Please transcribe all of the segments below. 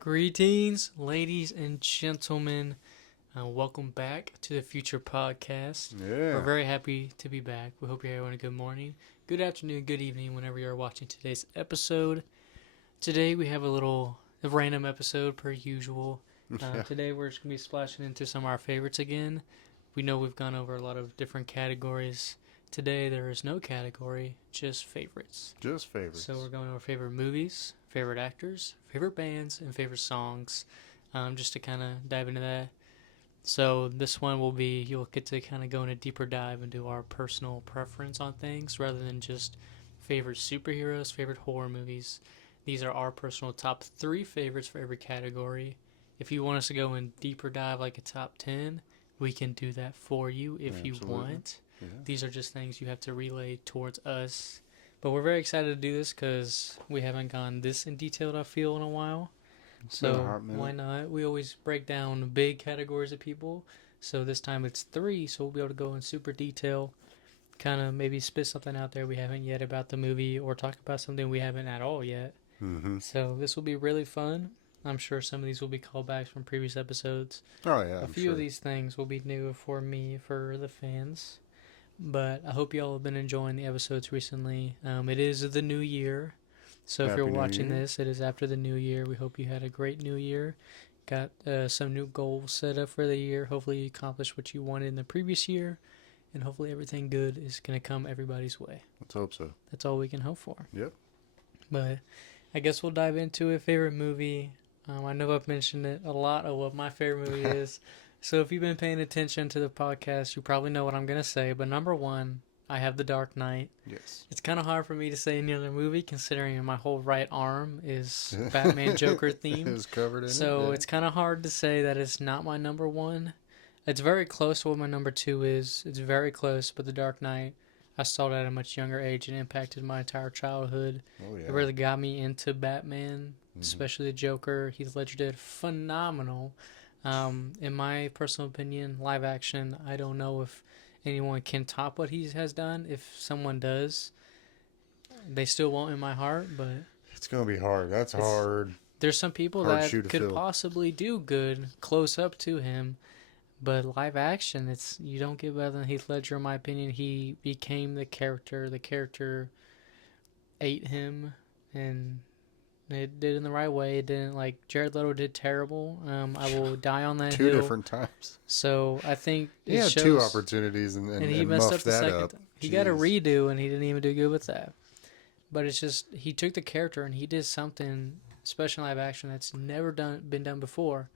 Greetings, ladies and gentlemen. Welcome back to the Future Podcast. We're Yeah. very happy to be back. We hope you're having a good morning, good afternoon, good evening, whenever you're watching today's episode. Today we have a random episode per usual. Yeah. Today we're just going to be splashing into some of our favorites again. We know we've gone over a lot of different categories. Today there is no category, just favorites. Just favorites. So we're going over favorite movies, favorite actors, favorite bands, and favorite songs, just to kind of dive into that. So this one will be, you'll get to kind of go in a deeper dive into our personal preference on things rather than just favorite superheroes, favorite horror movies. These are our personal top 3 favorites for every category. If you want us to go in deeper dive like a top 10, we can do that for you if you want. Yeah. These are just things you have to relay towards us. But we're very excited to do this because we haven't gone this in detail, I feel, in a while. It's been a So hot minute. why not? We always break down big categories of people. So this time it's 3, so we'll be able to go in super detail. Kind of maybe spit something out there we haven't yet about the movie or talk about something we haven't at all yet. Mm-hmm. So this will be really fun. I'm sure some of these will be callbacks from previous episodes. Oh, yeah. A few of these things will be new for me, for the fans. But I hope y'all have been enjoying the episodes recently. It is the new year. So if Happy you're New watching Year. this, it is after the new year. We hope you had a great new year. Got some new goals set up for the year. Hopefully you accomplished what you wanted in the previous year. And hopefully everything good is going to come everybody's way. Let's hope so. That's all we can hope for. Yep. But I guess we'll dive into a favorite movie. I know I've mentioned it a lot of what my favorite movie is. So if you've been paying attention to the podcast, you probably know what I'm going to say. But number 1, I have The Dark Knight. Yes. It's kind of hard for me to say any other movie considering my whole right arm is Batman Joker themed. It's covered in So it. Yeah. it's kind of hard to say that it's not my number 1. It's very close to what my number 2 is. It's very close, but The Dark Knight, I saw it at a much younger age and impacted my entire childhood. Oh, yeah. It really got me into Batman, especially the Joker. Heath Ledger did phenomenal. In my personal opinion, live action, I don't know if anyone can top what he has done. If someone does, they still won't in my heart, but It's going to be hard. That's hard. there's some people Hard that shoe to could fill. possibly do good close up to him. But live action, it's you don't get better than Heath Ledger, in my opinion. He became the character. The character ate him, and it did it in the right way. It didn't, like, Jared Leto did terrible. I will die on that Two hill. different times. So I think He it had shows, 2 opportunities and he messed up muffed the that second up. time. He got a Jeez. redo, and he didn't even do good with that. But it's just he took the character and he did something special in live action that's never been done before.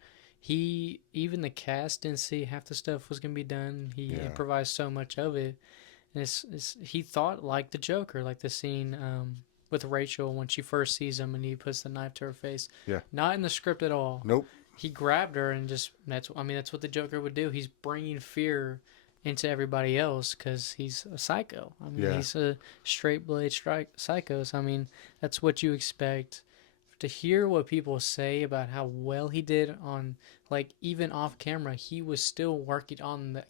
Even the cast didn't see half the stuff was gonna be done. He Yeah. improvised so much of it, and he thought like the Joker, like the scene with Rachel when she first sees him and he puts the knife to her face. Yeah. Not in the script at all. Nope. He grabbed her and that's what the Joker would do. He's bringing fear into everybody else because he's a psycho. I mean, Yeah. he's a straight blade psycho. So, I mean, that's what you expect. To hear what people say about how well he did on, like, even off camera, he was still working on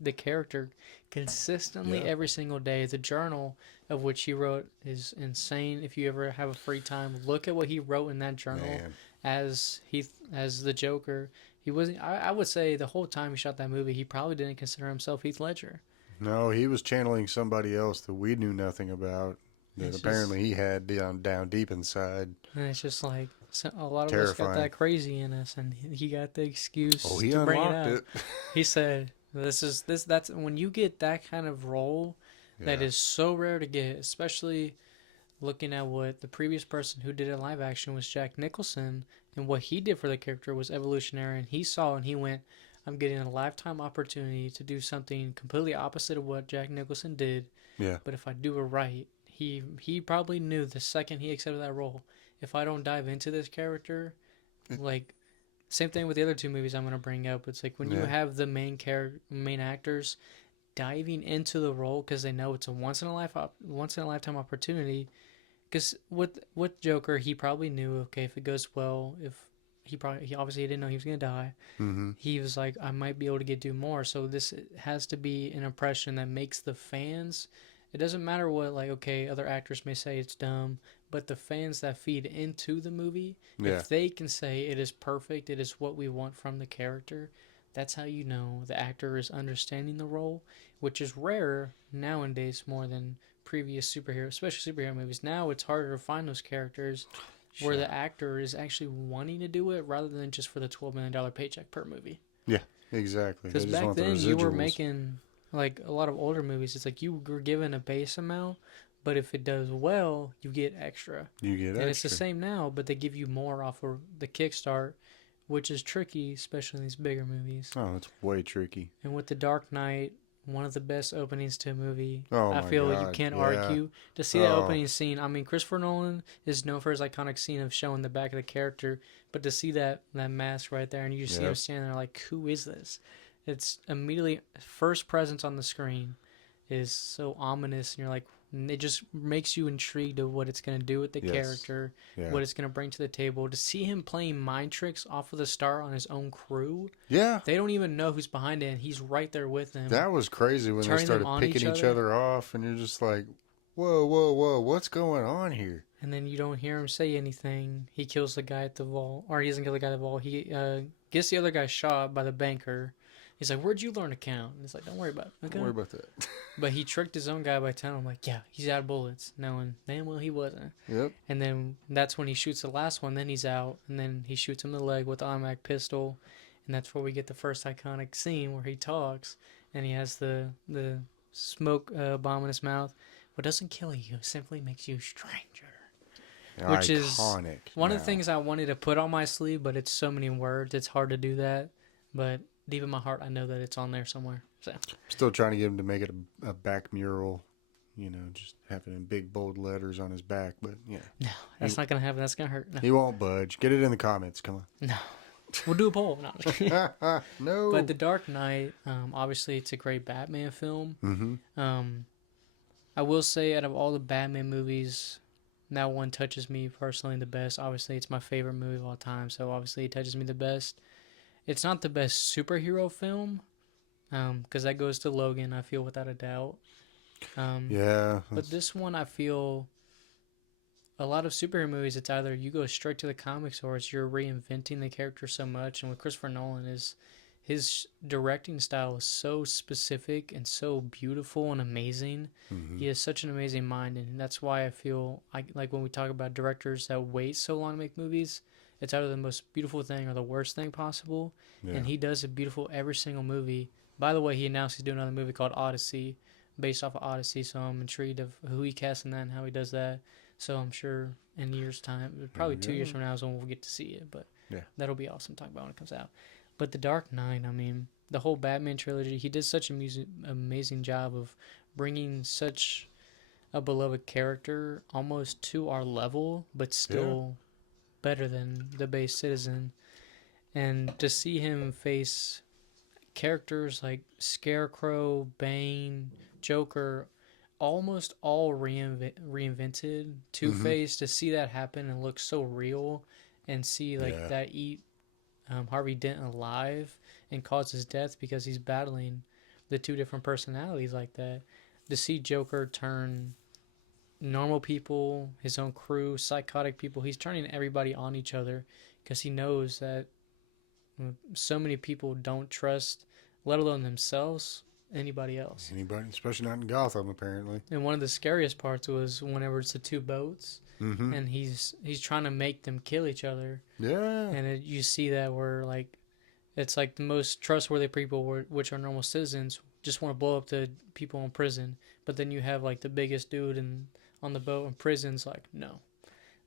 the character consistently Yeah. every single day. The journal of which he wrote is insane. If you ever have a free time, look at what he wrote in that journal. Man. as the Joker. He wasn't. I would say the whole time he shot that movie, he probably didn't consider himself Heath Ledger. No, he was channeling somebody else that we knew nothing about. That It's apparently he had down deep inside. And it's just like a lot of Terrifying. us got that crazy in us, and he got the excuse Oh, he to bring it unlocked out. it. He said, That's when you get that kind of role that Yeah. is so rare to get, especially looking at what the previous person who did it live action was Jack Nicholson, and what he did for the character was evolutionary, and he saw and he went, I'm getting a lifetime opportunity to do something completely opposite of what Jack Nicholson did, Yeah. but if I do it right, he probably knew the second he accepted that role, if I don't dive into this character, like, same thing with the other 2 movies I'm going to bring up. It's like when you Yeah. have the main actors diving into the role because they know it's a once in a lifetime opportunity. Because with Joker, he probably knew, okay, if it goes well, if he obviously didn't know he was gonna die. Mm-hmm. He was like, I might be able to do more. So this has to be an impression that makes the fans. It doesn't matter what, like, okay, other actors may say it's dumb, but the fans that feed into the movie, Yeah. if they can say it is perfect, it is what we want from the character, that's how you know the actor is understanding the role, which is rare nowadays more than previous superhero, especially superhero movies. Now it's harder to find those characters where Sure. the actor is actually wanting to do it rather than just for the $12 million paycheck per movie. Yeah, exactly. They Because just back want the then you were residuals. making like a lot of older movies. It's like you were given a base amount, but if it does well, you get extra. You get And it's the extra. same now, but they give you more off of the kickstart, which is tricky, especially in these bigger movies. Oh, it's way tricky. And with The Dark Knight, one of the best openings to a movie. Oh I my feel you God. can't Yeah. argue. To see that Oh, opening scene, I mean, Christopher Nolan is known for his iconic scene of showing the back of the character, but to see that mask right there and you see him yep. standing there like, who is this? It's immediately first presence on the screen is so ominous, and you're like, it just makes you intrigued of what it's going to do with the Yes. character, Yeah. what it's going to bring to the table. To see him playing mind tricks off of the start on his own crew, Yeah. they don't even know who's behind it, and he's right there with them. That was crazy when they Turning them started on picking each each other. other off, and you're just like, whoa, whoa, whoa, what's going on here? And then you don't hear him say anything. He kills the guy at the vault. Or he doesn't kill the guy at the vault. He gets the other guy shot by the banker. He's like, where'd you learn to count? And it's like, don't worry about it. Okay? Don't worry about that. But he tricked his own guy by telling him, like, yeah, he's out of bullets. Knowing damn well he wasn't. Yep. And then that's when he shoots the last one. Then he's out. And then he shoots him in the leg with the automatic pistol. And that's where we get the first iconic scene where he talks. And he has the smoke bomb in his mouth. What doesn't kill you simply makes you stranger. Which is Iconic. one of now. the things I wanted to put on my sleeve, but it's so many words, it's hard to do that. But deep in my heart, I know that it's on there somewhere. So Still trying to get him to make it a back mural, just having in big bold letters on his back. But yeah, no, that's not gonna happen. That's gonna hurt. No, he won't budge. Get it in the comments. Come no. We'll do a poll. No. on. No. But The Dark Knight, obviously, it's a great Batman film. Mm-hmm. I will say, out of all the Batman movies, that one touches me personally the best. Obviously, it's my favorite movie of all time, so obviously it touches me the best. It's not the best superhero film, because that goes to Logan, I feel, without a doubt. Yeah. But this one, I feel, a lot of superhero movies, it's either you go straight to the comics or it's you're reinventing the character so much. And with Christopher Nolan, his directing style is so specific and so beautiful and amazing. Mm-hmm. He has such an amazing mind, and that's why I feel like when we talk about directors that wait so long to make movies, it's either the most beautiful thing or the worst thing possible. Yeah. And he does it beautiful every single movie. By the way, he announced he's doing another movie called Odyssey, based off of Odyssey, so I'm intrigued of who he casts in that and how he does that. So I'm sure in years' time, probably 2 years from now is when we'll get to see it, but Yeah. that'll be awesome to talk about when it comes out. But The Dark Knight, I mean, the whole Batman trilogy, he did such an amazing job of bringing such a beloved character almost to our level, but still better than the base citizen. And to see him face characters like Scarecrow, Bane, Joker, almost all reinvented. Two-Face, to see that happen and look so real, and see like that eat Harvey Dent alive and cause his death because he's battling the two different personalities like that. To see Joker turn normal people, his own crew, psychotic people, he's turning everybody on each other because he knows that so many people don't trust, let alone themselves, anybody else. Anybody, especially not in Gotham, apparently. And one of the scariest parts was whenever it's the two boats, Mm-hmm. and he's trying to make them kill each other. Yeah. And you see that where like it's like the most trustworthy people, which are normal citizens, just want to blow up the people in prison. But then you have like the biggest dude on the boat in prison's like, no,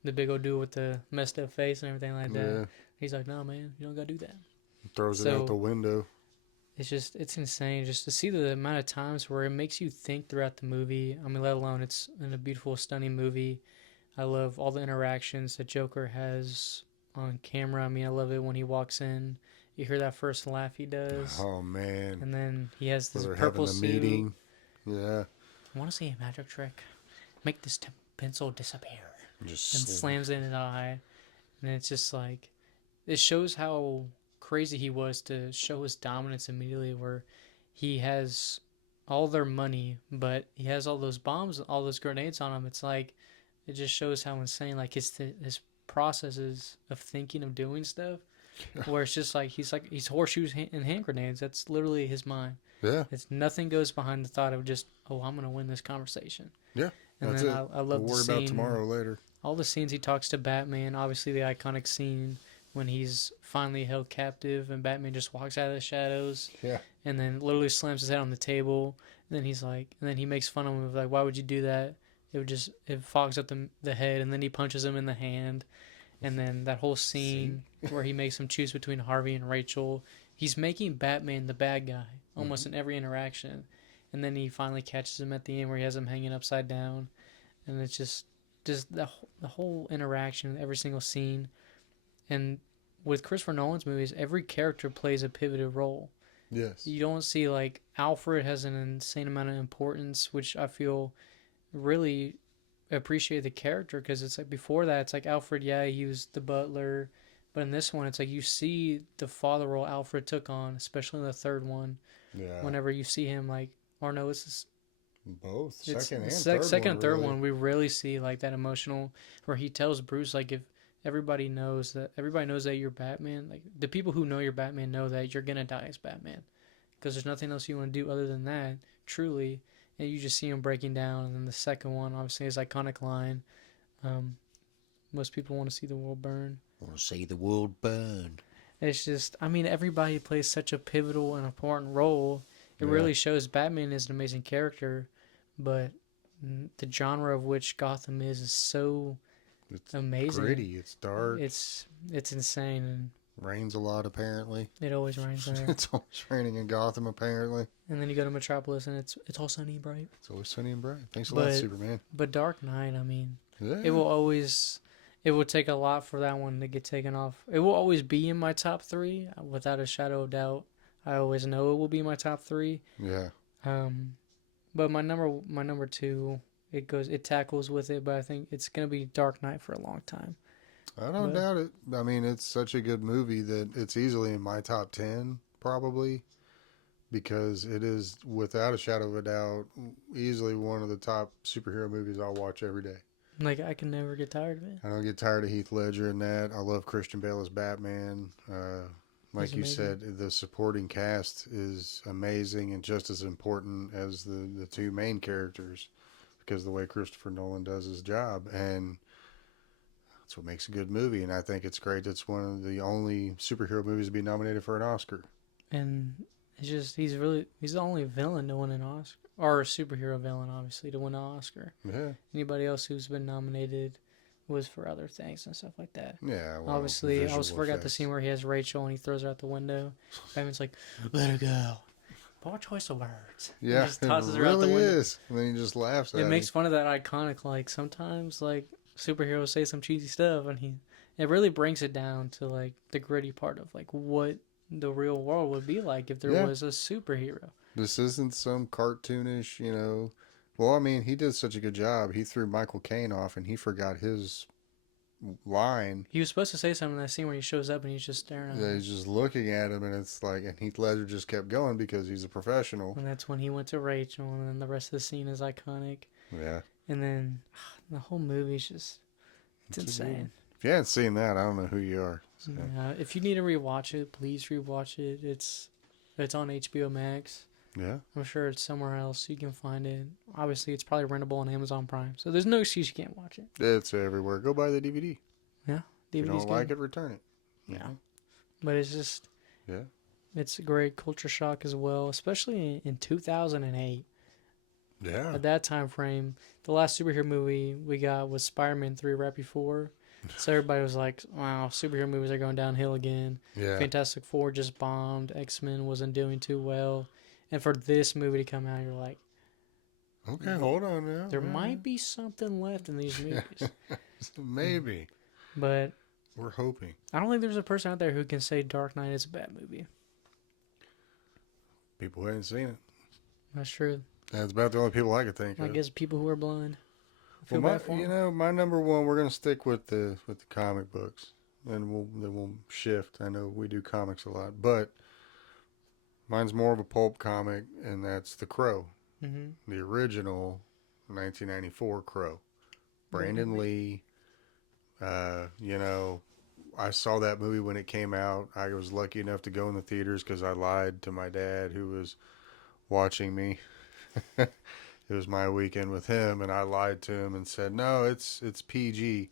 the big old dude with the messed up face and everything like that. Yeah. He's like, no, man, you don't gotta do that. Throws it out the window. It's insane just to see the amount of times where it makes you think throughout the movie. I mean, let alone it's in a beautiful, stunning movie. I love all the interactions that Joker has on camera. I mean, I love it when he walks in. You hear that first laugh he does. Oh man! And then he has this They're purple having a suit. meeting. Yeah. I want to see a magic trick. Make this pencil disappear. Just And slams it in his eye. And it's just like, it shows how crazy he was to show his dominance immediately, where he has all their money, but he has all those bombs, all those grenades on him. It's like, it just shows how insane like his processes of thinking of doing stuff. Where it's just like he's horseshoes and hand grenades. That's literally his mind. Yeah. It's nothing goes behind the thought of just, oh, I'm gonna win this conversation. Yeah. And That's then it. I We'll love the worry about scene, tomorrow later. all the scenes he talks to Batman. Obviously, the iconic scene when he's finally held captive and Batman just walks out of the shadows Yeah. and then literally slams his head on the table. And then he's like, and then he makes fun of him of like, why would you do that? It fogs up the head, and then he punches him in the hand. And then that whole scene where he makes him choose between Harvey and Rachel, he's making Batman the bad guy almost in every interaction. And then he finally catches him at the end where he has him hanging upside down, and it's just the whole interaction, every single scene. And with Christopher Nolan's movies, every character plays a pivotal role. Yes. You don't see like Alfred has an insane amount of importance, which I feel really appreciate the character, because it's like before that it's like Alfred, yeah, he was the butler, but in this one it's like you see the father role Alfred took on, especially in the third one. Yeah. Whenever you see him like, or no, Both it's second the and third second one, and third really. one we really see like that emotional, where he tells Bruce like, if everybody knows that you're Batman, like the people who know you're Batman know that you're gonna die as Batman, because there's nothing else you want to do other than that, truly. And you just see him breaking down. And then the second one, obviously, his iconic line, um, most people want to see the world burn. Want to see the world burn. It's just, I mean, everybody plays such a pivotal and important role. It Yeah. really shows Batman is an amazing character, but the genre of which Gotham is so It's amazing. gritty. It's dark. It's insane, and Rains a lot, apparently. it always rains there. It's always raining in Gotham, apparently. And then you go to Metropolis, and it's all sunny and bright. It's always sunny and bright. Thanks a lot, Superman. But Dark Knight, I mean, Yeah. it will take a lot for that one to get taken off. It will always be in my top three, without a shadow of doubt. I always know it will be my top three. Yeah. But my number two, it tackles with it, but I think it's gonna be Dark Knight for a long time. I don't doubt it. I mean, it's such a good movie that it's easily in my top 10, probably, because it is, without a shadow of a doubt, easily one of the top superhero movies I'll watch every day. Like, I can never get tired of it. I don't get tired of Heath Ledger in that. I love Christian Bale as Batman. Like you said, the supporting cast is amazing and just as important as the two main characters, because the way Christopher Nolan does his job. And that's what makes a good movie. And I think it's great. It's one of the only superhero movies to be nominated for an Oscar. And it's just, he's the only villain to win an Oscar. Or a superhero villain, obviously, to win an Oscar. Yeah. Anybody else who's been nominated was for other things and stuff like that. Yeah. Well, obviously, I almost forgot the scene where he has Rachel and he throws her out the window. Batman's like, let her go. Poor choice of words. Yeah, he just tosses it her out the really window. is. And then he just laughs at It makes him. fun of that iconic, like, sometimes, like, superheroes say some cheesy stuff, and it really brings it down to, like, the gritty part of, like, what the real world would be like if there was a superhero. This isn't some cartoonish, Well, I mean, he did such a good job. He threw Michael Caine off, and he forgot his line. He was supposed to say something in that scene where he shows up and he's just staring at him. Yeah, he's just looking at him, and it's like, and Heath Ledger just kept going because he's a professional. And that's when he went to Rachel, and then the rest of the scene is iconic. Yeah. And then the whole movie's just, it's insane. If you haven't seen that, I don't know who you are. So. Yeah, if you need to rewatch it, please rewatch it. It's on HBO Max. Yeah. I'm sure it's somewhere else you can find it. Obviously, it's probably rentable on Amazon Prime, so there's no excuse you can't watch it. It's everywhere. Go buy the DVD. Yeah, DVD's if you don't good. like it, return it. Yeah, but it's just, yeah, it's a great culture shock as well, especially in 2008. Yeah. At that time frame, the last superhero movie we got was Spider-Man 3 right before. So everybody was like, wow, superhero movies are going downhill again. Yeah. Fantastic Four just bombed. X-Men wasn't doing too well. And for this movie to come out, you're like, okay, hold on now. there might be something left in these movies. Maybe. But we're hoping. I don't think there's a person out there who can say Dark Knight is a bad movie. People who haven't seen it. That's true. That's about the only people I could think of. I guess people who are blind. Well, my number one, we're gonna stick with the comic books, and we'll shift. I know we do comics a lot, but mine's more of a pulp comic, and that's The Crow, the original 1994 Crow. Great Brandon movie. Lee. You know, I saw that movie when it came out. I was lucky enough to go in the theaters because I lied to my dad who was watching me. It was my weekend with him, and I lied to him and said, "No, it's PG."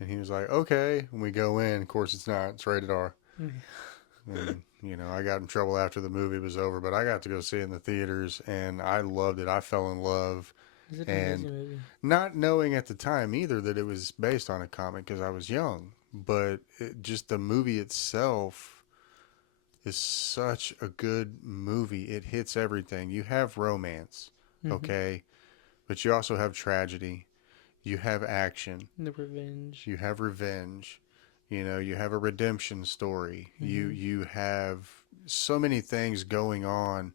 And he was like, "Okay." And we go in. Of course, it's not. It's rated R. And I got in trouble after the movie was over, but I got to go see it in the theaters, and I loved it. I fell in love, Is it an and amazing movie? not knowing at the time either that it was based on a comic because I was young. But just the movie itself is such a good movie. It hits everything. You have romance, Mm-hmm. okay, but you also have tragedy. You have action. The Revenge. You have revenge. You have a redemption story. You Mm-hmm. you have so many things going on,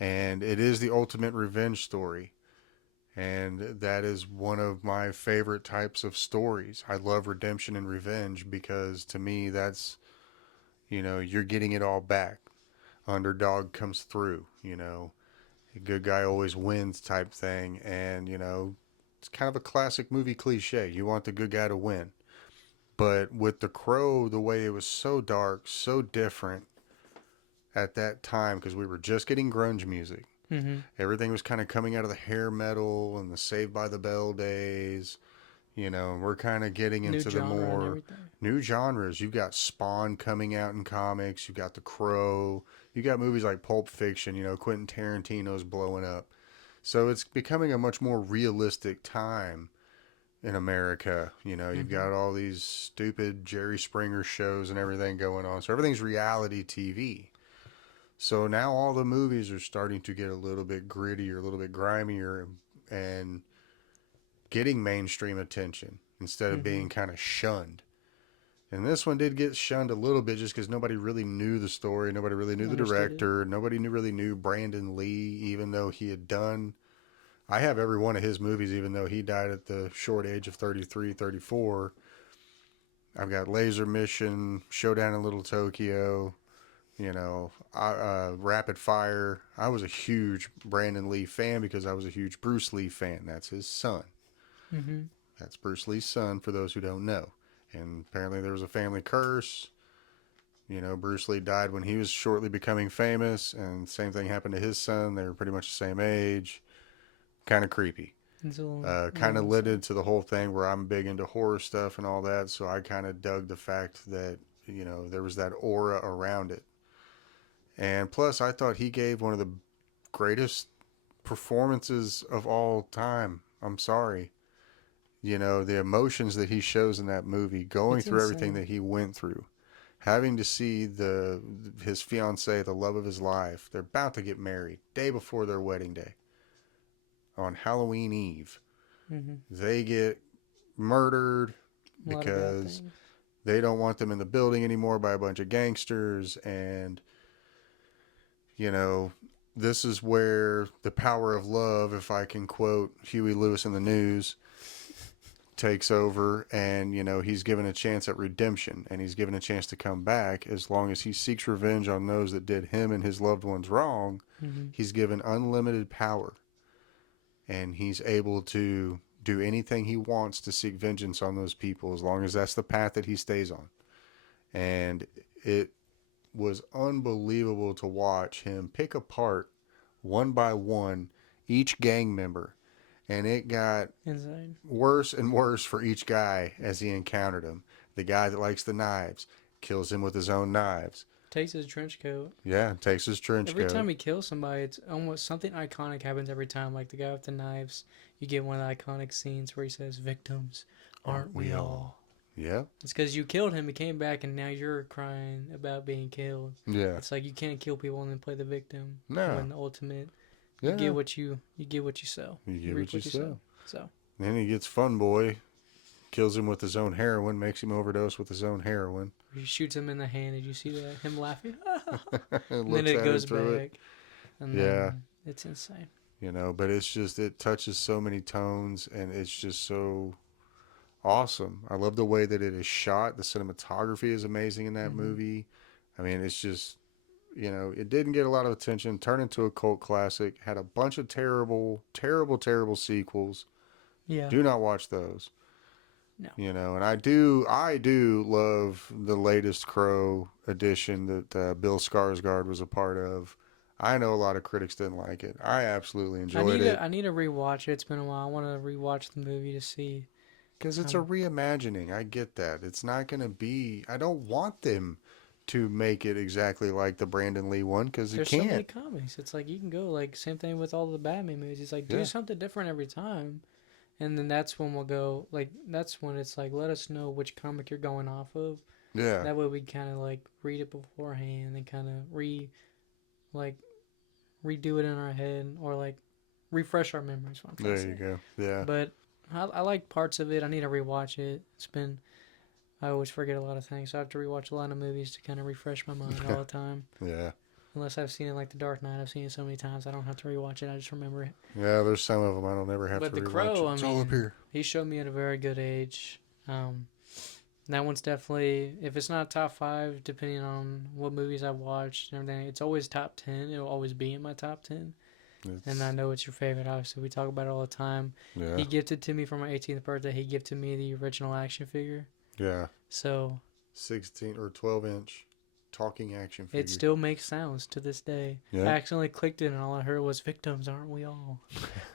and it is the ultimate revenge story. And that is one of my favorite types of stories. I love redemption and revenge because to me that's, you're getting it all back. Underdog comes through, a good guy always wins type thing. And, it's kind of a classic movie cliche. You want the good guy to win. But with The Crow, the way it was so dark, so different at that time, because we were just getting grunge music. Mm-hmm. Everything was kind of coming out of the hair metal and the Saved by the Bell days, and we're kind of getting New into the genre and more everything. new genres. You've got Spawn coming out in comics, you've got The Crow, you got movies like Pulp Fiction, Quentin Tarantino's blowing up. So it's becoming a much more realistic time in America. You've Mm-hmm. got all these stupid Jerry Springer shows and everything going on. So everything's reality TV. So now all the movies are starting to get a little bit grittier, a little bit grimier, and getting mainstream attention instead of Mm-hmm. being kind of shunned. And this one did get shunned a little bit just because nobody really knew the story. Nobody really knew the Understood it. director. Nobody really knew Brandon Lee, even though he had done. I have every one of his movies, even though he died at the short age of 33, 34. I've got Laser Mission, Showdown in Little Tokyo, Rapid Fire. I was a huge Brandon Lee fan because I was a huge Bruce Lee fan. That's his son. Mm-hmm. That's Bruce Lee's son, for those who don't know. And apparently there was a family curse. Bruce Lee died when he was shortly becoming famous, and same thing happened to his son. They were pretty much the same age. Kind of creepy. It's a Kind little of led insane. into the whole thing where I'm big into horror stuff and all that, so I kind of dug the fact that, there was that aura around it. And plus, I thought he gave one of the greatest performances of all time. I'm sorry. The emotions that he shows in that movie, going It's through everything insane. that he went through, having to see his fiancee, the love of his life, they're about to get married, day before their wedding day, on Halloween Eve. Mm-hmm. They get murdered A lot of bad because things. they don't want them in the building anymore by a bunch of gangsters. And you know this is where the power of love, if I can quote Huey Lewis in the News, takes over. And he's given a chance at redemption, and he's given a chance to come back. As long as he seeks revenge on those that did him and his loved ones wrong, Mm-hmm. he's given unlimited power, and he's able to do anything he wants to seek vengeance on those people, as long as that's the path that he stays on. And it was unbelievable to watch him pick apart one by one each gang member, and it got Insane. worse and worse for each guy as he encountered him. The guy that likes the knives kills him with his own knives. Takes his trench coat. Yeah, takes his trench Every coat. time he kills somebody, it's almost something iconic happens every time. Like the guy with the knives, you get one of the iconic scenes where he says, "Victims, aren't Aren't we we all?" all? Yeah, It's because you killed him, he came back, and now you're crying about being killed. yeah. It's like you can't kill people and then play the victim. No, When the ultimate, you yeah. get what you get what you sow. You You get reap what you what you sow. sow. So Then he gets Fun Boy, kills him with his own heroin, makes him overdose with his own heroin. he shoots him in the hand. Did you see that? Him laughing, and then Looks it at her goes through it. back, and Yeah, then it's insane. but it's just, it touches so many tones, and it's just so awesome. I love the way that it is shot. The cinematography is amazing in that Mm-hmm. movie. I mean, it's just, it didn't get a lot of attention, turned into a cult classic, had a bunch of terrible, terrible, terrible sequels. Yeah, Do not watch those. No. You know, and I do love the latest Crow edition that Bill Skarsgård was a part of. I know a lot of critics didn't like it. I absolutely enjoyed it I need to rewatch it. It's been a while. I want to rewatch the movie to see. because it's a reimagining. I get that. It's not going to be. I don't want them to make it exactly like the Brandon Lee one because it There's so many can't. comics. It's like you can go like same thing with all the Batman movies. It's like do Yeah, something different every time, and then that's when we'll go like that's when it's like let us know which comic you're going off of. yeah. That way we kind of like read it beforehand and kind of like redo it in our head or like refresh our memories. What I'm trying There to you say. go. Yeah, But I like parts of it. I need to rewatch it. It's been I always forget a lot of things, so I have to rewatch a lot of movies to kind of refresh my mind all the time. yeah, Unless I've seen it like The Dark Knight, I've seen it so many times I don't have to rewatch it. I just remember it. yeah. There's some of them I don't ever have But to The rewatch it. Crow, I It's all up mean, here. he showed me at a very good age. Um, that one's definitely, if it's not top five, depending on what movies I've watched and everything, it's always top 10. It'll always be in my top 10. And I It's know it's your favorite, obviously. We talk about it all the time. yeah, He gifted to me for my 18th birthday, he gifted me the original action figure. yeah. So 16 or 12-inch talking action figure. it still makes sounds to this day. Yeah. I accidentally clicked it and all I heard was victims, aren't we all?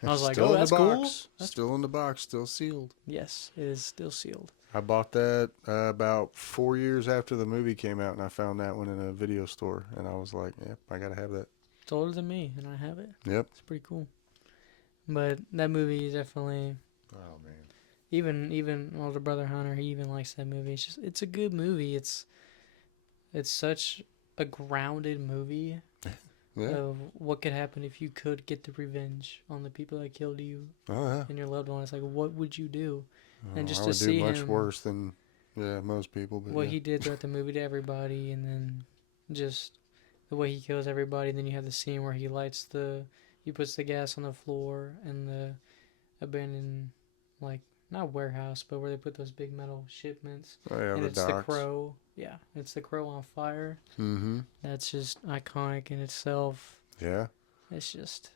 I was like, Still oh, in that's the cool. box. That's Still in the box. Still sealed. Yes, it is still sealed. I bought that about 4 years after the movie came out, and I found that one in a video store, and I was like, "Yep, I gotta have that." It's older than me, and I have it. Yep. It's pretty cool. But that movie is definitely Oh man. even my older brother Hunter. He even likes that movie. It's a good movie. It's such a grounded movie Yeah. of what could happen if you could get the revenge on the people that killed you Oh yeah. and your loved one. It's like what would you do? Oh, And just I to would do see much him worse than most people, but what yeah. he did throughout the movie to everybody, and then just the way he kills everybody. Then you have the scene where he puts the gas on the floor in the abandoned, like not warehouse, but where they put those big metal shipments, Oh yeah, and the it's the docs. crow. Yeah, it's the crow on fire. Mm-hmm. That's just iconic in itself. Yeah. It's just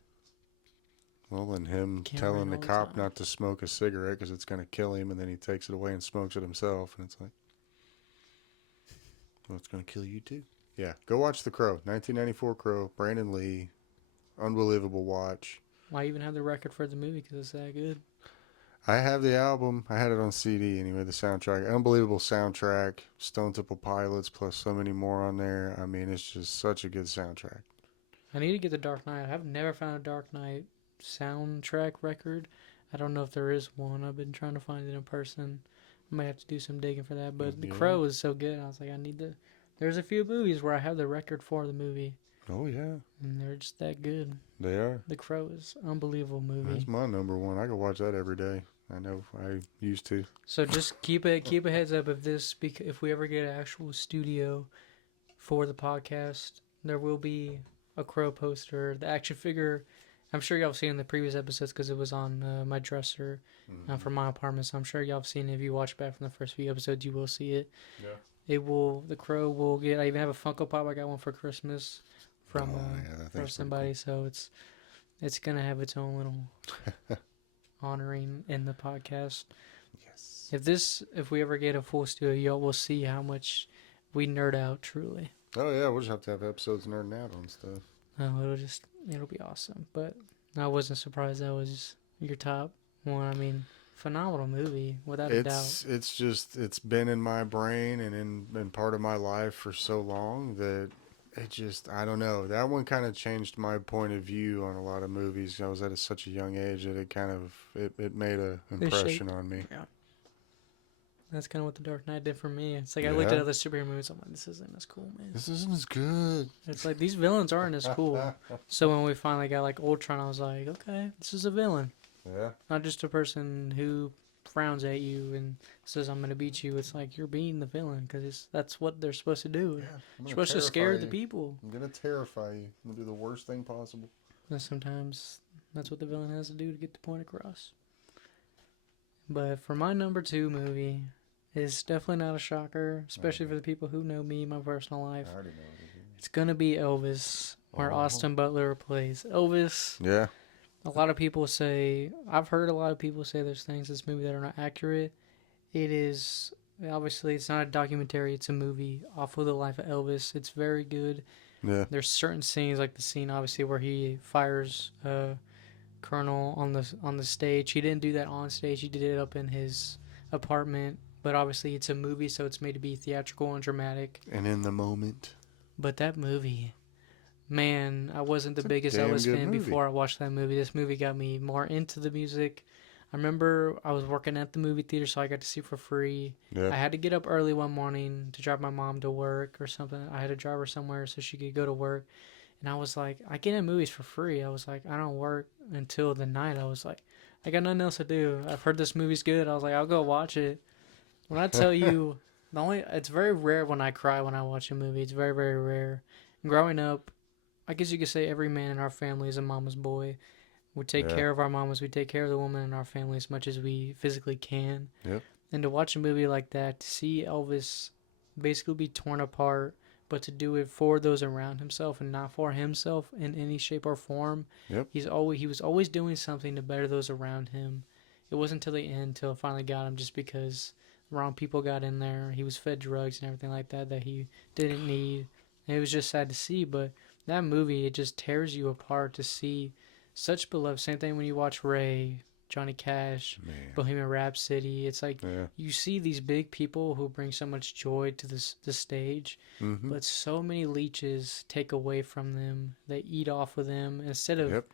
Well, and him Can't telling win the all the cop time. not to smoke a cigarette because it's gonna kill him, and then he takes it away and smokes it himself, and it's like, well, it's gonna kill you too. Yeah, go watch The Crow, 1994 Crow, Brandon Lee, unbelievable watch. I even have the record for the movie because it's that good. I have the album. I had it on CD anyway. The soundtrack, unbelievable soundtrack. Stone Temple Pilots plus so many more on there. I mean, it's just such a good soundtrack. I need to get the Dark Knight. I've never found a Dark Knight soundtrack record. I don't know if there is one. I've been trying to find it in person. I might have to do some digging for that. But The Yeah. Crow is so good. I was like, I need to. There's a few movies where I have the record for the movie, Oh yeah, and they're just that good. they are. The Crow is an unbelievable movie. That's my number one. I could watch that every day. I know I used to. So just keep a heads up if we ever get an actual studio for the podcast, there will be a Crow poster. The action figure, I'm sure y'all have seen in the previous episodes because it was on my dresser from my apartment. So I'm sure y'all have seen it. If you watch back from the first few episodes, you will see it. Yeah. The Crow will get. I even have a Funko Pop. I got one for Christmas from that from thing's somebody. So it's gonna have its own little honoring in the podcast. Yes. If we ever get a full studio, y'all will see how much we nerd out truly. Oh yeah, we'll just have to have episodes nerding out on stuff. It'll be awesome. But I wasn't surprised that was your top one. I mean, phenomenal movie without a doubt. It's been in my brain and in part of my life for so long that I don't know. That one kind of changed my point of view on a lot of movies. I was at such a young age that it made an impression on me. Yeah. That's kind of what The Dark Knight did for me. It's like I looked at other superhero movies. I'm like, this isn't as cool, man. This isn't as good. It's like these villains aren't as cool. So when we finally got like Ultron, I was like, okay, this is a villain, Yeah. not just a person who frowns at you and says I'm gonna beat you. It's like you're being the villain because that's what they're supposed to do. Yeah. They're supposed to scare the people. I'm gonna terrify you. I'm gonna do the worst thing possible. And sometimes that's what the villain has to do to get the point across. But for my number 2 movie, it's definitely not a shocker, especially for the people who know me, my personal life. I already know what it is. It's gonna be Elvis, where Oh. Austin Butler plays Elvis. Yeah. A lot of people say, I've heard a lot of people say there's things in this movie that are not accurate, It is obviously it's not a documentary; it's a movie off of the life of Elvis. It's very good. Yeah. There's certain scenes like the scene obviously where he fires Colonel on the stage. He didn't do that on stage. He did it up in his apartment. But obviously it's a movie, so it's made to be theatrical and dramatic. And in the moment. But that movie, man, I wasn't the It's a biggest damn Elvis good fan movie. before I watched that movie. This movie got me more into the music. I remember I was working at the movie theater, so I got to see it for free. Yeah. I had to get up early one morning to drive my mom to work or something. I had to drive her somewhere so she could go to work. And I was like, I get in movies for free. I was like, I don't work until the night. I was like, I got nothing else to do. I've heard this movie's good. I was like, I'll go watch it. When I tell you, it's very rare when I cry when I watch a movie. It's very, very rare. Growing up, I guess you could say every man in our family is a mama's boy. We take Yeah. care of our mamas. We take care of the woman in our family as much as we physically can. Yep. And to watch a movie like that, to see Elvis basically be torn apart, but to do it for those around himself and not for himself in any shape or form. Yep. He was always doing something to better those around him. It wasn't until the end till it finally got him, just because the wrong people got in there. He was fed drugs and everything like that that he didn't need. And it was just sad to see, but that movie, it just tears you apart to see such beloved. Same thing when you watch Ray, Johnny Cash, Man. Bohemian Rhapsody. It's like Yeah. you see these big people who bring so much joy to the stage, Mm-hmm. but so many leeches take away from them. They eat off of them instead of Yep.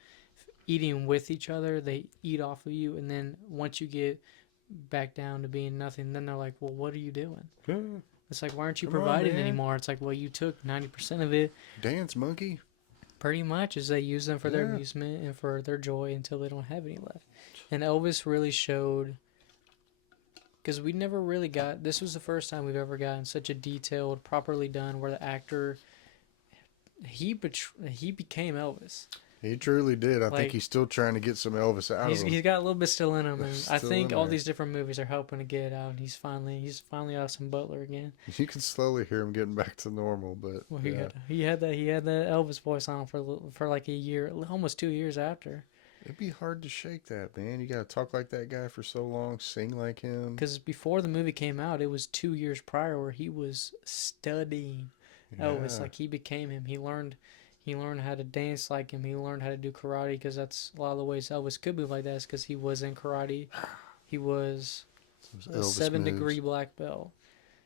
eating with each other. They eat off of you, and then once you get back down to being nothing, then they're like, "Well, what are you doing?" Yeah. It's like, "Why aren't you Come on, providing man. anymore?" It's like, "Well, you took 90% of it." Dance monkey. Pretty much, is they use them for their Yeah. amusement and for their joy until they don't have any left. And Elvis really showed, because we never really got, this was the first time we've ever gotten such a detailed, properly done, where the actor, he became Elvis. He truly did. I Like, think he's still trying to get some Elvis out of him. he's got a little bit still in him, and I Still think in all there. these different movies are helping to get it out. And he's finally Austin Butler again. You can slowly hear him getting back to normal, but Well, yeah. he had that Elvis voice on him for like a year, almost 2 years after. It'd be hard to shake that, man. You gotta talk like that guy for so long, sing like him. Because before the movie came out, it was 2 years prior where he was studying Elvis. Yeah. Like he became him. He learned how to dance like him. He learned how to do karate, because that's a lot of the ways Elvis could move like that. Is because he was in karate. He was a Those Elvis 7-degree moves. black belt.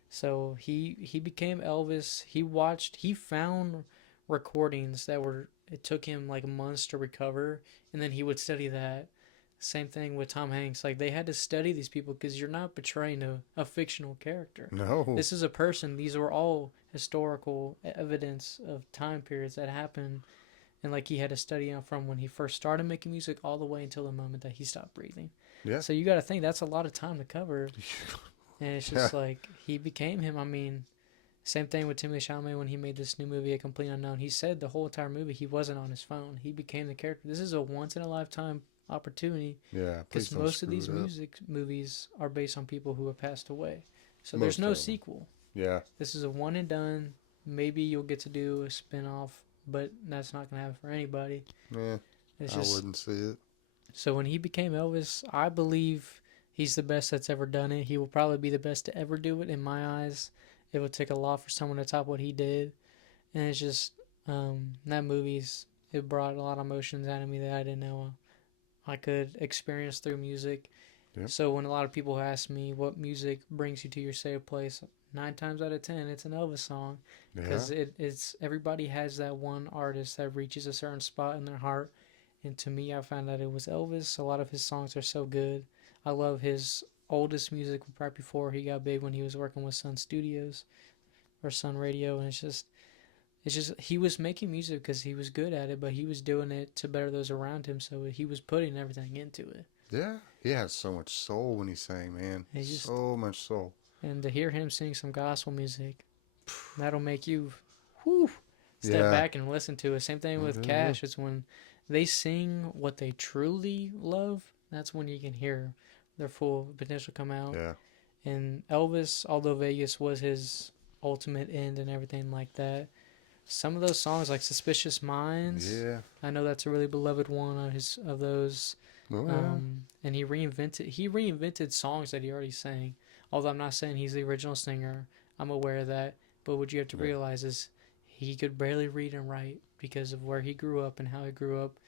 So he became Elvis. He found recordings that were, it took him like months to recover, and then he would study that. Same thing with Tom Hanks. Like they had to study these people, because you're not portraying a fictional character. No. This is a person. These are all historical evidence of time periods that happened, and like he had to study from when he first started making music all the way until the moment that he stopped breathing. Yeah. So you got to think that's a lot of time to cover, and it's just like he became him. I mean, same thing with Timothée Chalamet when he made this new movie, A Complete Unknown. He said the whole entire movie he wasn't on his phone. He became the character. This is a once in a lifetime opportunity, Yeah. Please because don't most of screw these it up. music movies are based on people who have passed away. So Most there's no of 'em. sequel. Yeah. This is a one and done. Maybe you'll get to do a spin-off, but that's not gonna happen for anybody. Yeah. It's I just wouldn't see it. so when he became Elvis, I believe he's the best that's ever done it. He will probably be the best to ever do it in my eyes. It would take a lot for someone to top what he did, and it's just that movie's, it brought a lot of emotions out of me that I didn't know I could experience through music. Yep. So when a lot of people ask me what music brings you to your safe place, 9 times out of 10 it's an Elvis song, Yeah. because it's everybody has that one artist that reaches a certain spot in their heart, and to me I found out it was Elvis. A lot of his songs are so good. I love his oldest music right before he got big, when he was working with Sun Studios or Sun Radio, and it's just he was making music because he was good at it, but he was doing it to better those around him, so he was putting everything into it. Yeah. He has so much soul when he sang, man. So much soul. And to hear him sing some gospel music, that'll make you step Yeah. back and listen to it. Same thing with Mhm. Cash. It's when they sing what they truly love, that's when you can hear their full potential come out. Yeah. And Elvis, although Vegas was his ultimate end and everything like that, some of those songs like Suspicious Minds, Yeah. I know that's a really beloved one of those. Oh, yeah. And he reinvented songs that he already sang. Although I'm not saying he's the original singer, I'm aware of that. But what you have to Yeah. realize is he could barely read and write because of where he grew up and how he grew up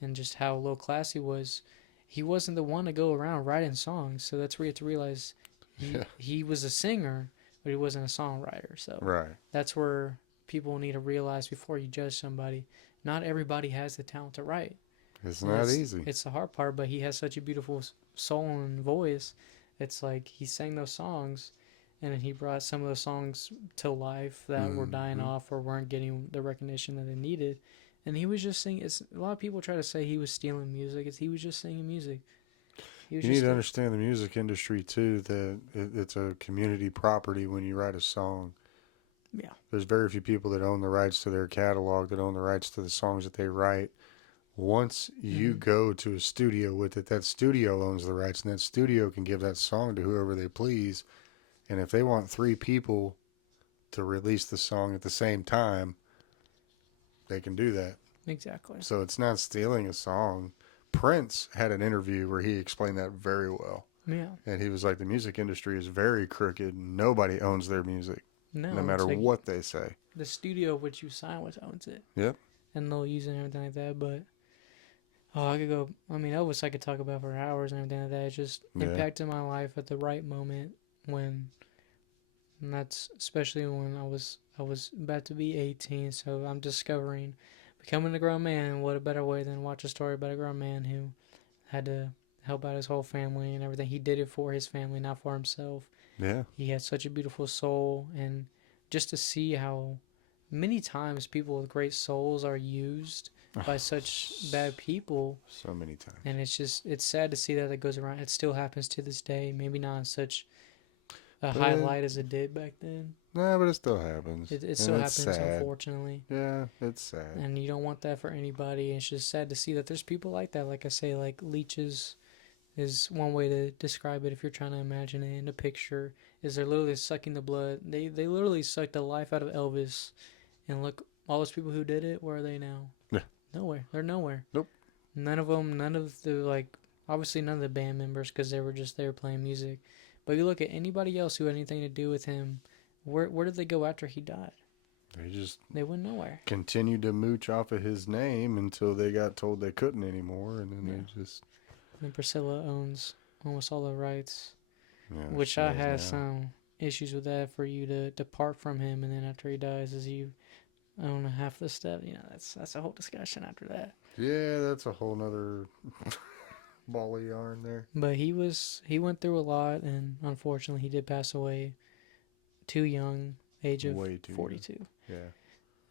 and just how low class he was. He wasn't the one to go around writing songs, so that's where you have to realize Yeah. he was a singer, but he wasn't a songwriter. So Right. that's where people need to realize before you judge somebody. Not everybody has the talent to write. It's And not easy. it's the hard part, but he has such a beautiful soul and voice. It's like he sang those songs, and then he brought some of those songs to life that were dying Mm-hmm. off or weren't getting the recognition that they needed. And he was just singing. It's, a lot of people try to say he was stealing music. He was just singing music. He was You need just to understand the music industry too, that it's a community property when you write a song. yeah, There's very few people that own the rights to their catalog, that own the rights to the songs that they write. Once you mm-hmm. go to a studio with it, that studio owns the rights, and that studio can give that song to whoever they please. And if they want three people to release the song at the same time, they can do that. Exactly. So it's not stealing a song. Prince had an interview where he explained that very well. Yeah. And he was like, the music industry is very crooked. Nobody owns their music, no No, matter it's like what they say. the studio which you sign with owns it. Yep. And they'll use it and everything like that. But I could go. I mean, Elvis, I could talk about for hours and everything like that. It just Yeah. impacted my life at the right moment when, and that's especially when I was about to be 18. So I'm discovering becoming a grown man. What a better way than watch a story about a grown man who had to help out his whole family and everything. He did it for his family, not for himself. Yeah. He had such a beautiful soul, and just to see how many times people with great souls are used by such bad people, So many times. and it's sad to see that it goes around. It still happens to this day. Maybe not in such a But highlight as it did back then. nah, but it still happens. It And still it's happens, sad. unfortunately, Yeah, it's sad. and you don't want that for anybody. It's just sad to see that there's people like that. Like I say, like leeches is one way to describe it if you're trying to imagine it in a picture. Is they're literally sucking the blood. They literally sucked the life out of Elvis, and look, all those people who did it, where are they now? Yeah. Nowhere. They're nowhere. Nope. None of them. None of the obviously none of the band members because they were just there playing music. But you look at anybody else who had anything to do with him. Where did they go after he died? They just They went nowhere. continued to mooch off of his name until they got told they couldn't anymore, and then Yeah. they just. And Priscilla owns almost all the rights, Yeah, which she I does have now. some issues with that. For you to depart from him, and then after he dies, is you own half the stuff. You know, that's a whole discussion after that. Yeah, that's a whole nother ball of yarn there. But he went through a lot, and unfortunately, he did pass away too young, age of Way too young. 42, Yeah.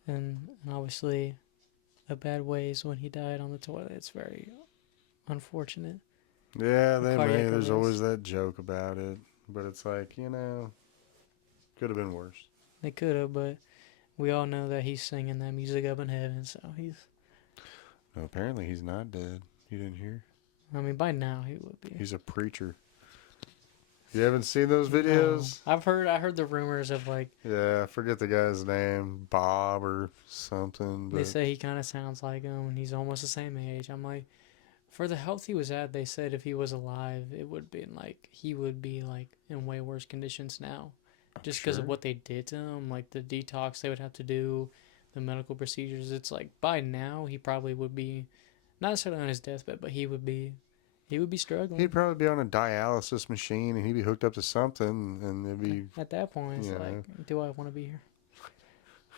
and obviously, a bad way is when he died on the toilet. It's very unfortunate. Yeah, they Cardiac may. There's arrest. always that joke about it, but it's like, could have been worse. They could have, but we all know that he's singing that music up in heaven, so he's. No, apparently he's not dead. You didn't hear? I mean, by now he would be. He's a preacher. You haven't seen those No. videos? I heard the rumors of like Yeah, I forget the guy's name, Bob or something. they But say he kind of sounds like him, and he's almost the same age. I'm like, for the health he was at, they said if he was alive, it would be like he would be like in way worse conditions now, just because of sure. what they did to him, like the detox they would have to do, the medical procedures. It's like by now he probably would be, not necessarily on his deathbed, but he would be struggling. He'd probably be on a dialysis machine and he'd be hooked up to something, and it'd be, At that point, it's you know. like, do I want to be here?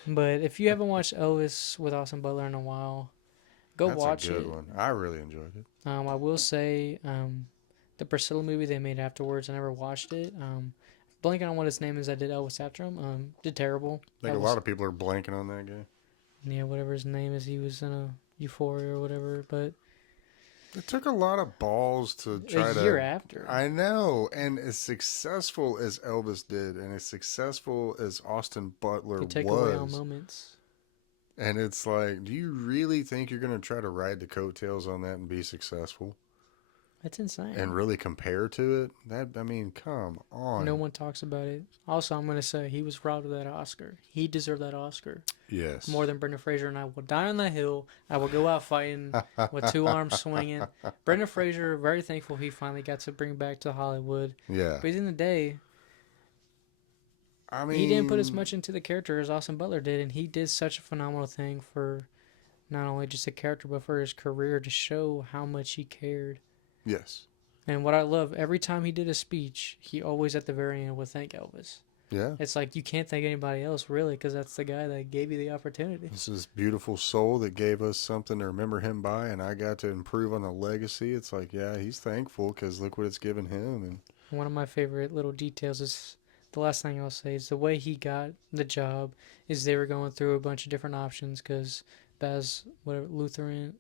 But if you haven't watched Elvis with Austin Butler in a while, go That's watch a good it. one. I really enjoyed it. I will say, the Priscilla movie they made afterwards, I never watched it. Blanking on what his name is, I did Elvis after him. Did terrible. I think a lot of people are blanking on that guy. Yeah, whatever his name is, he was in a Euphoria or whatever. But It took a lot of balls to try a year after, I know, and as successful as Elvis did, and as successful as Austin Butler to take away all was, moments. and it's like, do you really think you're going to try to ride the coattails on that and be successful? That's insane. And really compare to it? I mean, come on. No one talks about it. Also, I'm gonna say he was robbed of that Oscar. He deserved that Oscar Yes. more than Brendan Fraser. And I will die on that hill. I will go out fighting with two arms swinging. Brendan Fraser, very thankful he finally got to bring back to Hollywood. Yeah. But at the end of the day, I He didn't put as mean, much into the character as Austin Butler did, and he did such a phenomenal thing for not only just the character but for his career to show how much he cared. yes. And what I love, every time he did a speech, he always at the very end would thank Elvis. Yeah. It's like you can't thank anybody else really, because that's the guy that gave you the opportunity. This is beautiful soul that gave us something to remember him by, and I got to improve on the legacy. It's like, yeah, he's thankful because look what it's given him. And One of my favorite little details is the last thing I'll say is the way he got the job is they were going through a bunch of different options because Baz Lutheran,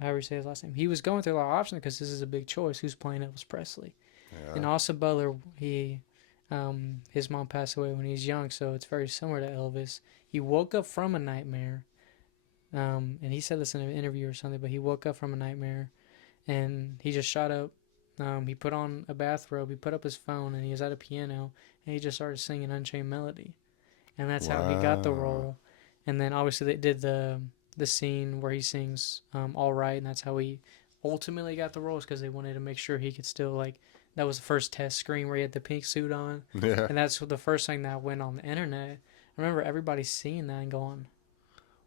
however you say his last name, he was going through a lot of options because this is a big choice. Who's playing Elvis Presley? yeah, And Austin Butler, his mom passed away when he was young, so it's very similar to Elvis. He woke up from a nightmare, and he said this in an interview or something, but he woke up from a nightmare, and he just shot up. He put on a bathrobe, he put up his phone, and he was at a piano, and he just started singing Unchained Melody, and that's how he got the wow, role. And then obviously they did the scene where he sings "All Right," and that's how he ultimately got the roles because they wanted to make sure he could still like. That was the first test screen where he had the pink suit on, yeah, and that's the first thing that went on the internet. I remember everybody seeing that and going,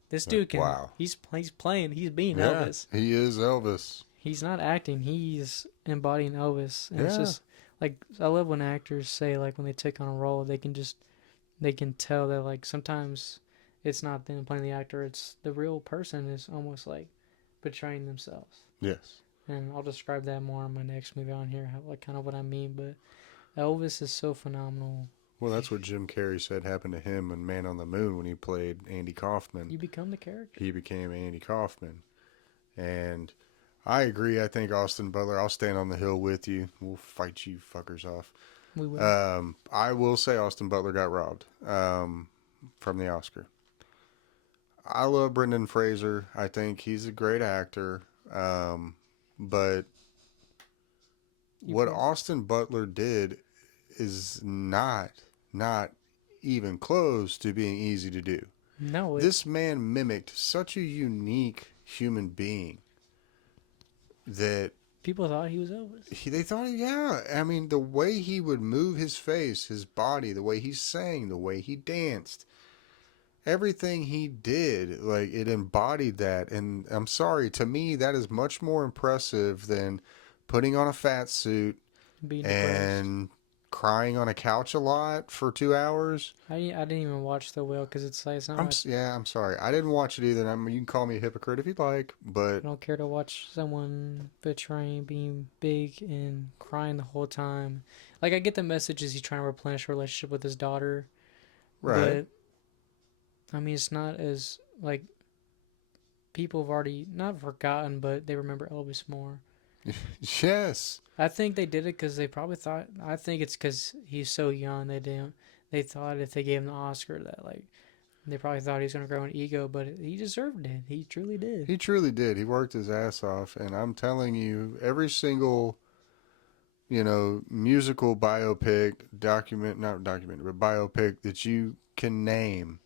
"This like, dude can. wow, He's playing. He's being yeah, Elvis. he is Elvis. He's not acting. He's embodying Elvis." And it's Yeah, just like I love when actors say like when they take on a role, they can tell that like sometimes it's not them playing the actor. It's the real person is almost like portraying themselves. yes. And I'll describe that more in my next movie on here, how, like kind of what I mean. But Elvis is so phenomenal. Well, that's what Jim Carrey said happened to him in Man on the Moon when he played Andy Kaufman. You become the character. He became Andy Kaufman. And I agree. I think Austin Butler, I'll stand on the hill with you. We'll fight you fuckers off. We will. I will say Austin Butler got robbed from the Oscar. I love Brendan Fraser. I think he's a great actor. But You what put Austin Butler did is not even close to being easy to do. no. It This man mimicked such a unique human being that people thought he was Elvis. they thought, yeah. I mean, the way he would move his face, his body, the way he sang, the way he danced, everything he did, like it embodied that. And I'm sorry, to me, that is much more impressive than putting on a fat suit Being depressed. and crying on a couch a lot for 2 hours. I didn't even watch the whale because it's like it's not. I'm sorry. I didn't watch it either. You can call me a hypocrite if you'd like, but I don't care to watch someone betraying, being big, and crying the whole time. Like I get the messages he's trying to replenish a relationship with his daughter, right. but I mean it's not as like people have already not forgotten, but they remember Elvis more. Yes. I think they did it because they probably thought. I think it's because he's so young. They didn't. They thought if they gave him the Oscar that like they probably thought he was gonna grow an ego, but he deserved it. He truly did. He truly did. He worked his ass off, and I'm telling you, every single, musical biopic, not document, but biopic that you can name,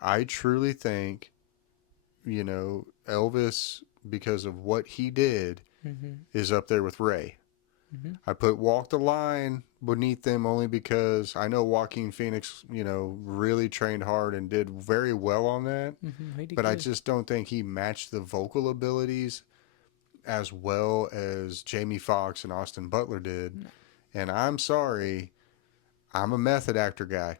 I truly think, Elvis, because of what he did, Mhm. is up there with Ray. Mhm. I put Walk the Line beneath them only because I know Joaquin Phoenix, really trained hard and did very well on that. Mhm. He did But I good. just don't think he matched the vocal abilities as well as Jamie Foxx and Austin Butler did. No. And I'm sorry, I'm a method actor guy.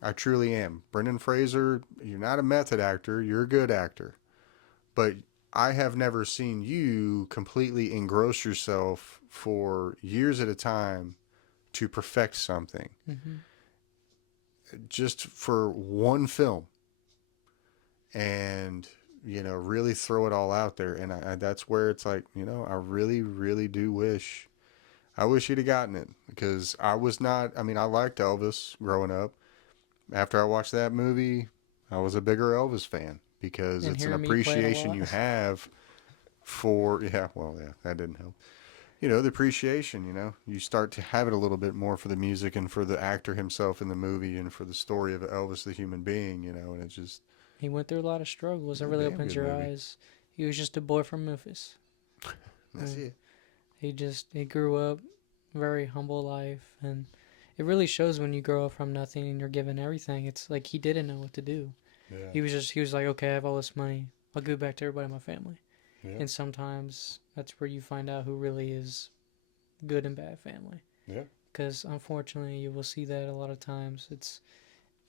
I truly am. Brendan Fraser, you're not a method actor, you're a good actor. But I have never seen you completely engross yourself for years at a time to perfect something Mhm. just for one film and really throw it all out there. And that's where it's like, I really really do wish he'd have gotten it, because I was not, I mean, I liked Elvis growing up. After I watched that movie, I was a bigger Elvis fan because And it's an hearing me play it a appreciation lot. you have for, yeah, well, yeah, that didn't help. The appreciation, you start to have it a little bit more for the music and for the actor himself in the movie and for the story of Elvis the human being, and it's just He went through a lot of struggles. It a really damn opens good your movie. eyes. He was just a boy from Memphis. That's And it. he grew up very humble life, and it really shows when you grow up from nothing and you're given everything. It's like he didn't know what to do. Yeah. He was like, okay, I have all this money. I'll give it back to everybody in my family. Yeah. And sometimes that's where you find out who really is good and bad family. Yeah. Because unfortunately, you will see that a lot of times. It's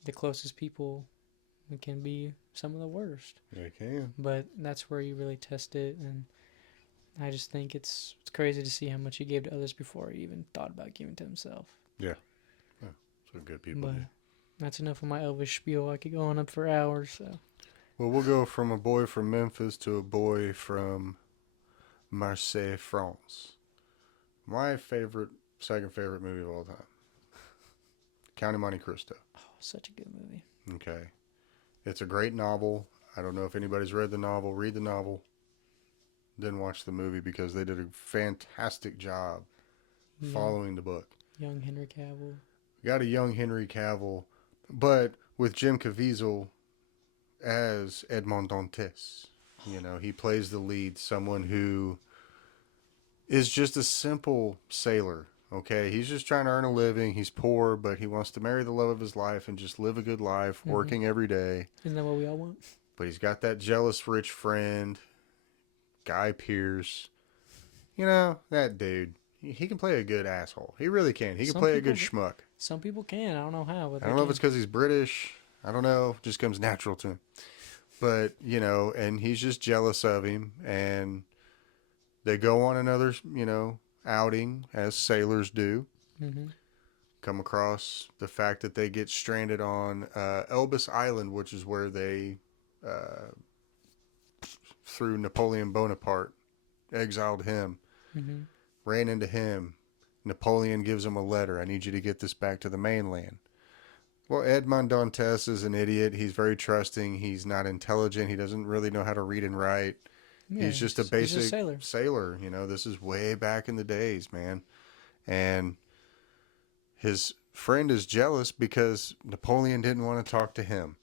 the closest people can be some of the worst. They can. But that's where you really test it. And I just think it's crazy to see how much he gave to others before he even thought about giving to himself. Yeah. Yeah. So good people But do. that's enough of my Elvis spiel. I could go on up for hours. So Well, we'll go from a boy from Memphis to a boy from Marseille, France. My second favorite movie of all time, Count of Monte Cristo. oh, such a good movie. Okay. It's a great novel. I don't know if anybody's read the novel. Read the novel. Didn't watch the movie because they did a fantastic job following the book. Young Henry Cavill. Got a young Henry Cavill, but with Jim Caviezel as Edmond Dantes. You know, he plays the lead, someone who is just a simple sailor. Okay, he's just trying to earn a living. He's poor, but he wants to marry the love of his life and just live a good life, working every day. Isn't that what we all want? But he's got that jealous rich friend, Guy Pearce. You know, that dude. He can play a good asshole. He really can. He can play a good schmuck. Some people can. I don't know how. But I don't know if it's because he's British. I don't know. It just comes natural to him. But, you know, and he's just jealous of him. And they go on another, you know, outing, as sailors do. Mm-hmm. Come across the fact that they get stranded on Elbas Island, which is where they, through Napoleon Bonaparte, exiled him. Mm-hmm. Ran into him. Napoleon gives him a letter. I need you to get this back to the mainland. Well, Edmond Dantes is an idiot. He's very trusting. He's not intelligent. He doesn't really know how to read and write. Yeah, he's just a basic sailor. You know, this is way back in the days, man. And his friend is jealous because Napoleon didn't want to talk to him.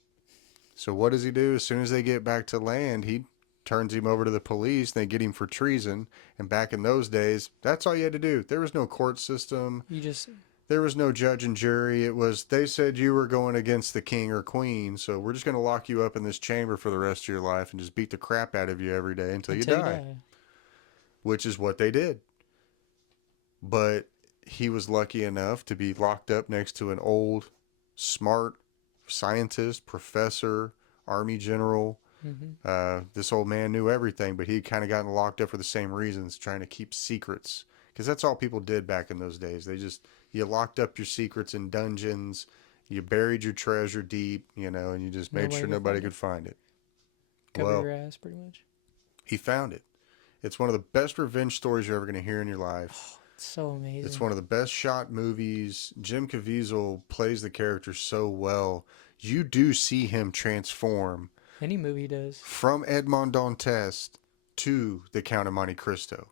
So what does he do? As soon as they get back to land, he turns him over to the police. They get him for treason. And back in those days, that's all you had to do. There was no court system. There was no judge and jury. It was, they said you were going against the king or queen, so we're just going to lock you up in this chamber for the rest of your life and just beat the crap out of you every day until you die. Which is what they did. But he was lucky enough to be locked up next to an old, smart scientist, professor, army general. Mm-hmm. This old man knew everything, but he'd kind of gotten locked up for the same reasons, trying to keep secrets. Because that's all people did back in those days. You locked up your secrets in dungeons, you buried your treasure deep, you know, and you just made sure nobody could find it. Cover your ass, pretty much. He found it. It's one of the best revenge stories you're ever going to hear in your life. Oh, it's so amazing. It's one of the best shot movies. Jim Caviezel plays the character so well. You do see him transform. Any movie does. From Edmond Dantes to the Count of Monte Cristo.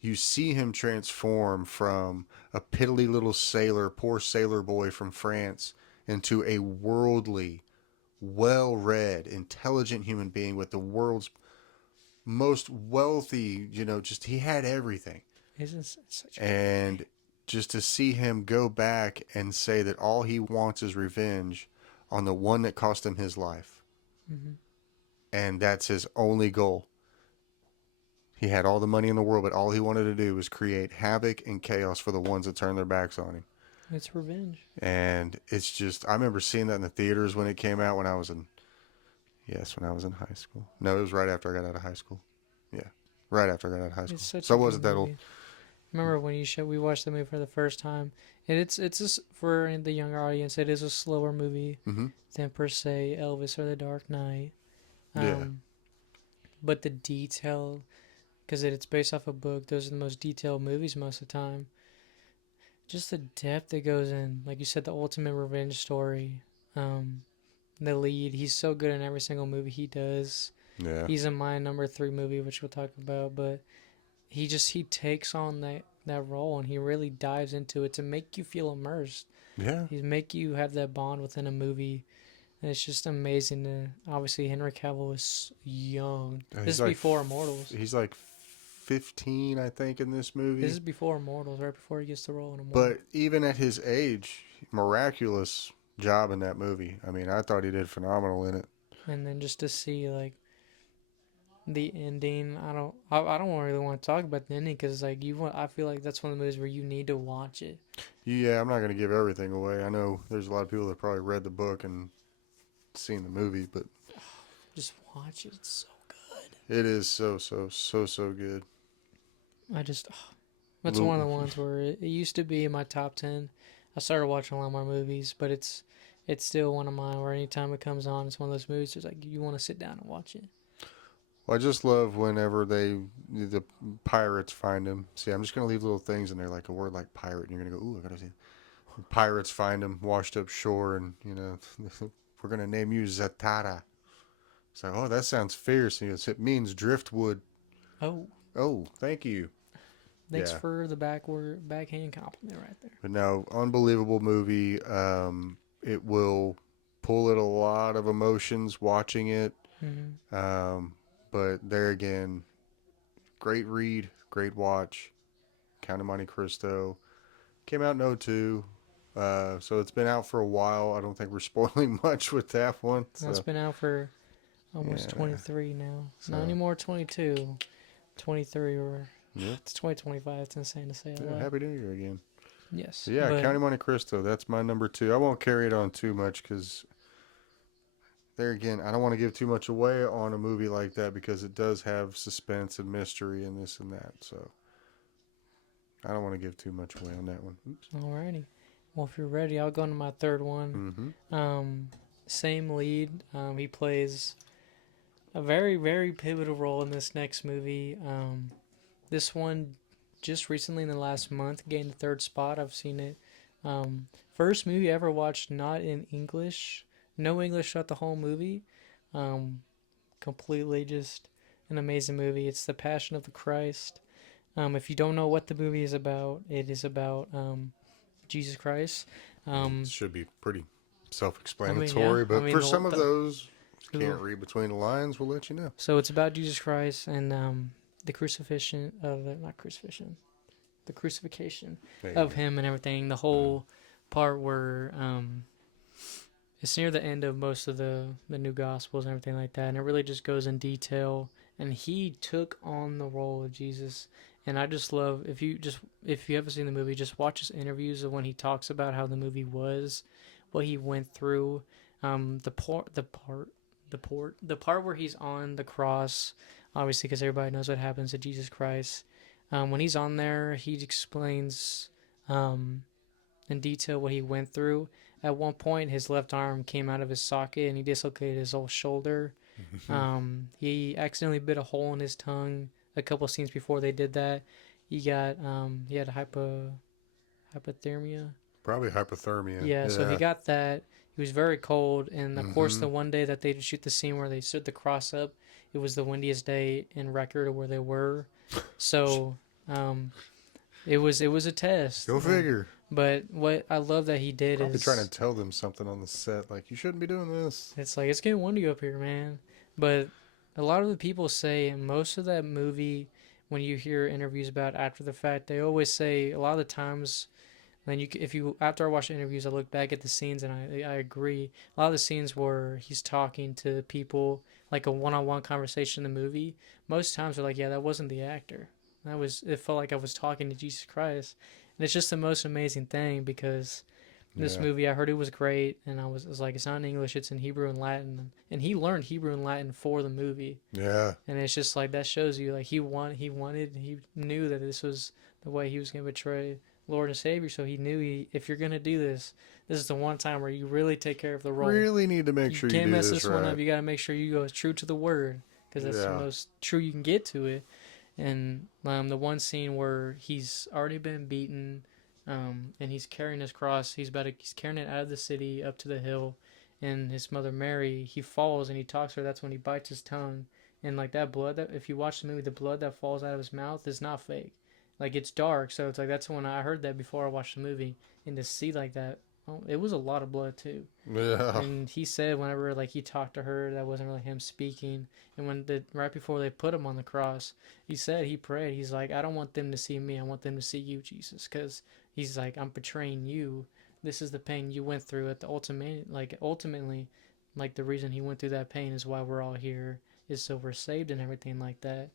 You see him transform from a piddly little sailor, poor sailor boy from France, into a worldly, well-read, intelligent human being with the world's most wealthy, you know, just he had everything. And just to see him go back and say that all he wants is revenge on the one that cost him his life. Mm-hmm. And that's his only goal. He had all the money in the world, but all he wanted to do was create havoc and chaos for the ones that turned their backs on him. It's revenge. And it's just, I remember seeing that in the theaters when it came out when I was in high school. No, it was right after I got out of high school. Yeah, right after I got out of high school. So I wasn't that old. Remember when we watched the movie for the first time? And it's just for the younger audience. It is a slower movie than per se Elvis or The Dark Knight. But the detail, because it's based off a book, those are the most detailed movies most of the time. Just the depth that goes in, like you said, the ultimate revenge story. The lead, he's so good in every single movie he does. Yeah, he's in my number 3 movie, which we'll talk about. But he takes on that role and he really dives into it to make you feel immersed. Yeah, He make you have that bond within a movie. And it's just amazing. Obviously, Henry Cavill is young. This is like before Immortals. He's like 15, I think, in this movie. This is before Immortals, right before he gets the role in Immortals. But even at his age, miraculous job in that movie. I mean, I thought he did phenomenal in it. And then just to see like the ending, I don't really want to talk about the ending because like you want, I feel like that's one of the movies where you need to watch it. Yeah, I'm not going to give everything away. I know there's a lot of people that probably read the book and seen the movie, but Just watch it. It's so good. it is so good. I just That's one of Lu- the ones where it used to be in my top 10. I started watching a lot more movies, but it's still one of mine where anytime it comes on, it's one of those movies it's like you want to sit down and watch it. Well, I just love whenever the pirates find him. See, I'm just gonna leave little things in there, like a word like pirate, and you're gonna go, "Ooh, I gotta see." Pirates find him washed up shore, and we're gonna name you Zatara. It's like, oh, that sounds fierce. And he goes, it means driftwood. Oh, Oh, thank you. thanks Yeah, for the backhand compliment right there. but no, unbelievable movie. It will pull at a lot of emotions watching it. Hmm. Um, but there again, great read, great watch. Count of Monte Cristo came out in '02. So it's been out for a while. I don't think we're spoiling much with that one. That's So been out for almost yeah. 23 now. Not So anymore 22, 23, or yep. it's 2025. It's insane to say it Yeah, loud. Happy New Year again. Yes, So yeah, but County Monte Cristo. That's my number two. I won't carry it on too much because there again, I don't want to give too much away on a movie like that because it does have suspense and mystery and this and that. So I don't want to give too much away on that one. Oops. alrighty. Well, if you're ready, I'll go into my third one. Mm-hmm. Um, Same lead. He plays a very, very pivotal role in this next movie. This one just recently in the last month gained the third spot. I've seen it. First movie I ever watched not in English. No English throughout the whole movie. Um, Completely just an amazing movie. It's The Passion of the Christ. If you don't know what the movie is about, it is about Jesus Christ. It Um, should be pretty I mean, yeah. self-explanatory, I but mean, for some of those, the can't read between the lines. We'll let you know. so it's about Jesus Christ and the crucifixion of not crucifixion, the crucifixion There you of go. him and everything. The Mm. whole part where it's near the end of most of the new gospels and everything like that, and it really just goes in detail. And he took on the role of Jesus, and I just love if you haven't seen the movie, just watch his interviews of when he talks about how the movie was, what he went through, the part where he's on the cross, obviously because everybody knows what happens to Jesus Christ. When he's on there, he explains um, in detail what he went through. At one point, his left arm came out of his socket and he dislocated his whole shoulder. He accidentally bit a hole in his tongue a couple scenes before they did that. He had hypothermia. Probably hypothermia. Yeah, so he Yeah. got that. He was very cold, and of course, Mm-hmm. the one day that they shoot the scene where they stood the cross up, it was the windiest day in record of where they were. So, um, it was a test. Go figure. But what I love that he did Probably trying to is tell them something on the set, like you shouldn't be doing this. it's like it's getting windy up here, man. But a lot of the people say most of that movie, when you hear interviews about after the fact, they always say a lot of the times. Then if you after I watched the interviews, I look back at the scenes and I agree. A lot of the scenes where he's talking to people like a one-on-one conversation in the movie, most times they're like, yeah, that wasn't the actor. It felt like I was talking to Jesus Christ, and it's just the most amazing thing because this Yeah. movie I heard it was great, and I was like, it's not in English, it's in Hebrew and Latin, and he learned Hebrew and Latin for the movie, Yeah. and it's just like that shows you like he knew that this was the way he was gonna betray Lord and Savior. So he knew if you're gonna do this, this is the one time where you really take care of the role. Really need to make You sure you can't do mess this this one right. up. You gotta make sure you go as true to the word because that's the Yeah. most true you can get to it. And the one scene where he's already been beaten, and he's carrying his cross. He's carrying it out of the city up to the hill, and his mother Mary. He falls and he talks to her. That's when he bites his tongue, and like that blood. That if you watch the movie, the blood that falls out of his mouth is not fake. Like it's dark, so it's like that's when I heard that before I watched the movie, and to see like that, oh, it was a lot of blood too. Yeah. And he said whenever like he talked to her, that wasn't really him speaking. And when the right before they put him on the cross, he said he prayed. He's like, I don't want them to see me. I want them to see you, Jesus, because he's like, I'm betraying you this is the pain you went through at the ultimately, like the reason he went through that pain is why we're all here, is so we're saved and everything like that.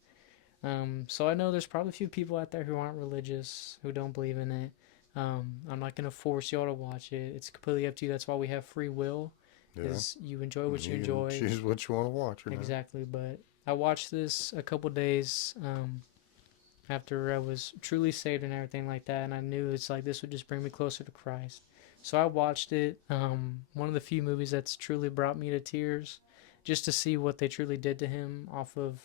So I know there's probably a few people out there who aren't religious, who don't believe in it. I'm not gonna force y'all to watch it. It's completely up to you. That's why we have free will. Yeah. Is you enjoy what you You can enjoy. choose what you want to watch or not. Exactly. But I watched this a couple days after I was truly saved and everything like that, and I knew it's like this would just bring me closer to Christ. So I watched it. One of the few movies that's truly brought me to tears, just to see what they truly did to him off of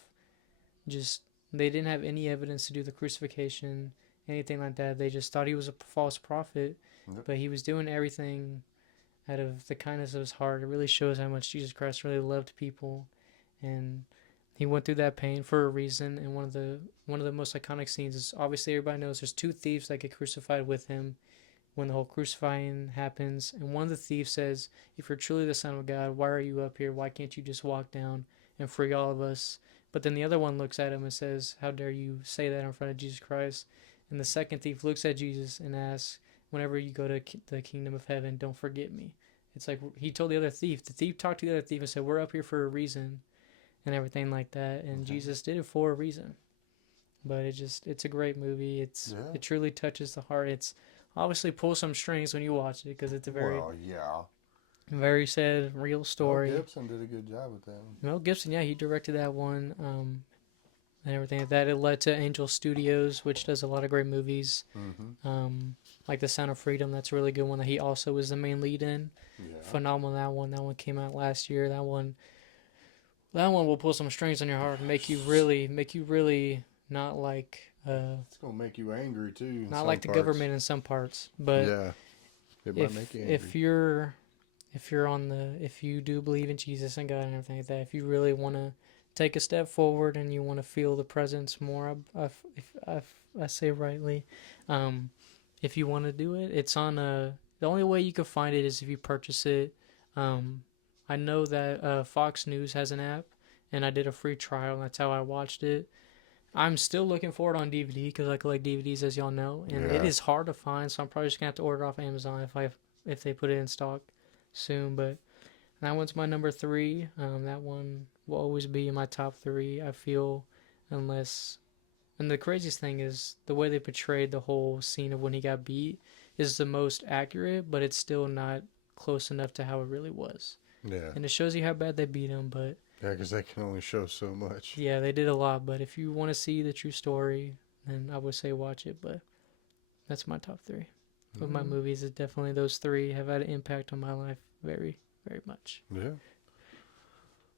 just they didn't have any evidence to do the crucifixion, anything like that. They just thought he was a false prophet, Yep. but he was doing everything out of the kindness of his heart. It really shows how much Jesus Christ really loved people, and he went through that pain for a reason. And one of the most iconic scenes is obviously everybody knows there's two thieves that get crucified with him when the whole crucifying happens. And one of the thieves says, "If you're truly the Son of God, why are you up here? Why can't you just walk down and free all of us?" But then the other one looks at him and says, "How dare you say that in front of Jesus Christ?" And the second thief looks at Jesus and asks, "Whenever you go to the kingdom of heaven, don't forget me." It's like he told the other thief. The thief talked to the other thief and said, "We're up here for a reason," and everything like that. And Okay. Jesus did it for a reason. But it's a great movie. It truly touches the heart. It's obviously pulls some strings when you watch it because it's a Well, yeah. very sad real Mel story. Gibson did a good job with that one. Mel Gibson, yeah, he directed that one, and everything like that. It led to Angel Studios, which does a lot of great movies, Mm-hmm. like The Sound of Freedom. That's a really good one that he also was the main lead in. Yeah. Phenomenal that one. That one came out last year. That one will pull some strings on your heart and make you really not like It's gonna make you angry too. In not some like the parts. government in some parts, but Yeah. It might make you angry. if you do believe in Jesus and God and everything like that, if you really want to take a step forward and you want to feel the presence more, if I say rightly, um, if you want to do it, it's on the only way you can find it is if you purchase it. Um, I know that Fox News has an app, and I did a free trial. And that's how I watched it. I'm still looking for it on DVD because I collect DVDs, as y'all know, and it Yeah. is hard to find. So I'm probably just gonna have to order it off Amazon if they put it in stock soon. But that one's my number three. That one will always be in my top three. I feel, unless. And the craziest thing is the way they portrayed the whole scene of when he got beat is the most accurate, but it's still not close enough to how it really was. Yeah. And it shows you how bad they beat him, but Yeah, because they can only show so much. yeah, they did a lot. But if you want to see the true story, then I would say watch it. But that's my top three of my movies. Is definitely those three have had an impact on my life very, very much. Yeah.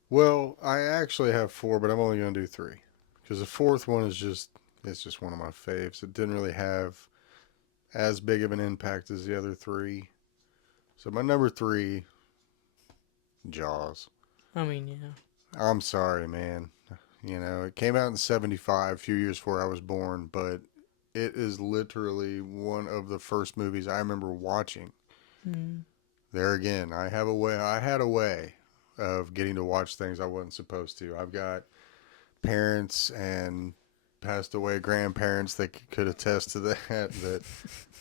Well, I actually have four, but I'm only gonna do three because the fourth one is it's just one of my faves. It didn't really have as big of an impact as the other three. So my number three, Jaws. I mean, yeah, I'm sorry, man. You know, it came out in '75, a few years before I was born, but it is literally one of the first movies I remember watching. There again, I had a way of getting to watch things I wasn't supposed to. I've got parents and passed away grandparents that could attest to that. That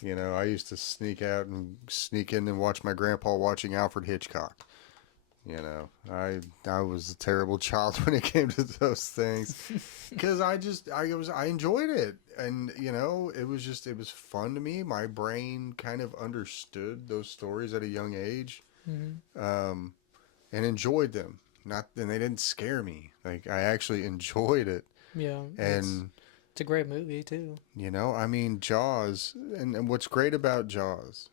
you know, I used to sneak in and watch my grandpa watching Alfred Hitchcock. You know, I was a terrible child when it came to those things because I enjoyed it, and you know it was fun to me. My brain kind of understood those stories at a young age, and enjoyed them. Not and they didn't scare me. Like I actually enjoyed it, yeah. and It's a great movie too. you know I mean Jaws, and what's great about Jaws,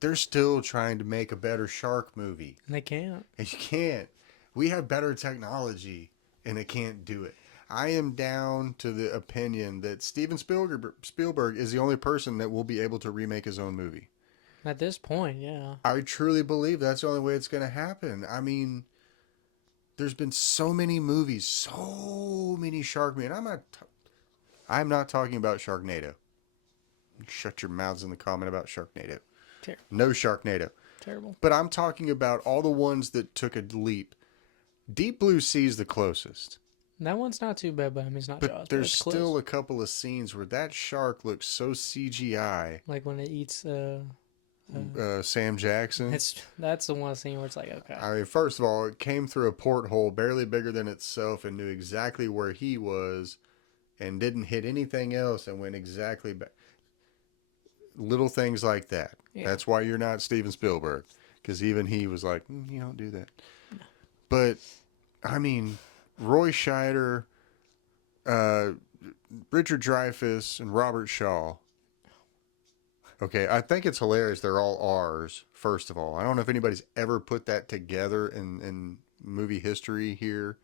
they're still trying to make a better shark movie. And they can't. And you can't. We have better technology, and it can't do it. I am down to the opinion that Steven Spielberg is the only person that will be able to remake his own movie. At this point, yeah. I truly believe that's the only way it's going to happen. I mean, there's been so many movies, so many shark movies. And I'm not talking about Sharknado. Shut your mouths in the comment about Sharknado. No Sharknado. Terrible. But I'm talking about all the ones that took a leap. Deep Blue Sea's the closest. That one's not too bad, but I mean, it's not But Jaws. there's still close. A couple of scenes where that shark looks so CGI. Like when it eats Sam Jackson. That's the one scene where it's like, okay, I mean, first of all, it came through a porthole barely bigger than itself and knew exactly where he was and didn't hit anything else and went exactly back. Little things like that. yeah, That's why you're not Steven Spielberg, because even he was like, you don't do that. But I mean, Roy Scheider, uh, Richard Dreyfuss, and Robert Shaw. Okay, I think it's hilarious. They're all R's. First of all, I don't know if anybody's ever put that together in movie history here.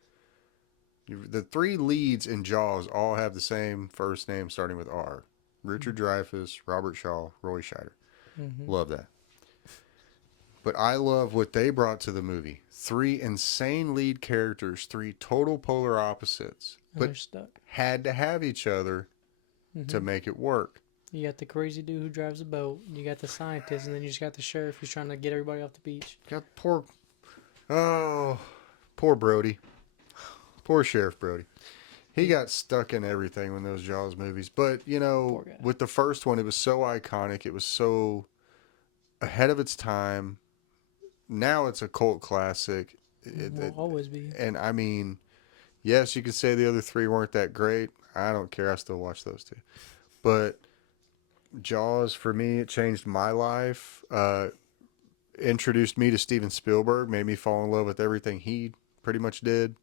The three leads in Jaws all have the same first name starting with R. Richard Dreyfuss, Robert Shaw, Roy Scheider. mm-hmm. Love that. But I love what they brought to the movie. Three insane lead characters, three total polar opposites, And but they're stuck. had to have each other to make it work. You got the crazy dude who drives a boat. You got the scientist, and then you just got the sheriff who's trying to get everybody off the beach. Got poor Brody. Poor Sheriff Brody. He got stuck in everything in those Jaws movies. But, Poor guy. with the first one, it was so iconic. It was so ahead of its time. Now it's a cult classic. Will always be. And I mean, yes, you could say the other three weren't that great. I don't care. I still watch those two. But Jaws, for me, it changed my life. Introduced me to Steven Spielberg. Made me fall in love with everything he pretty much did.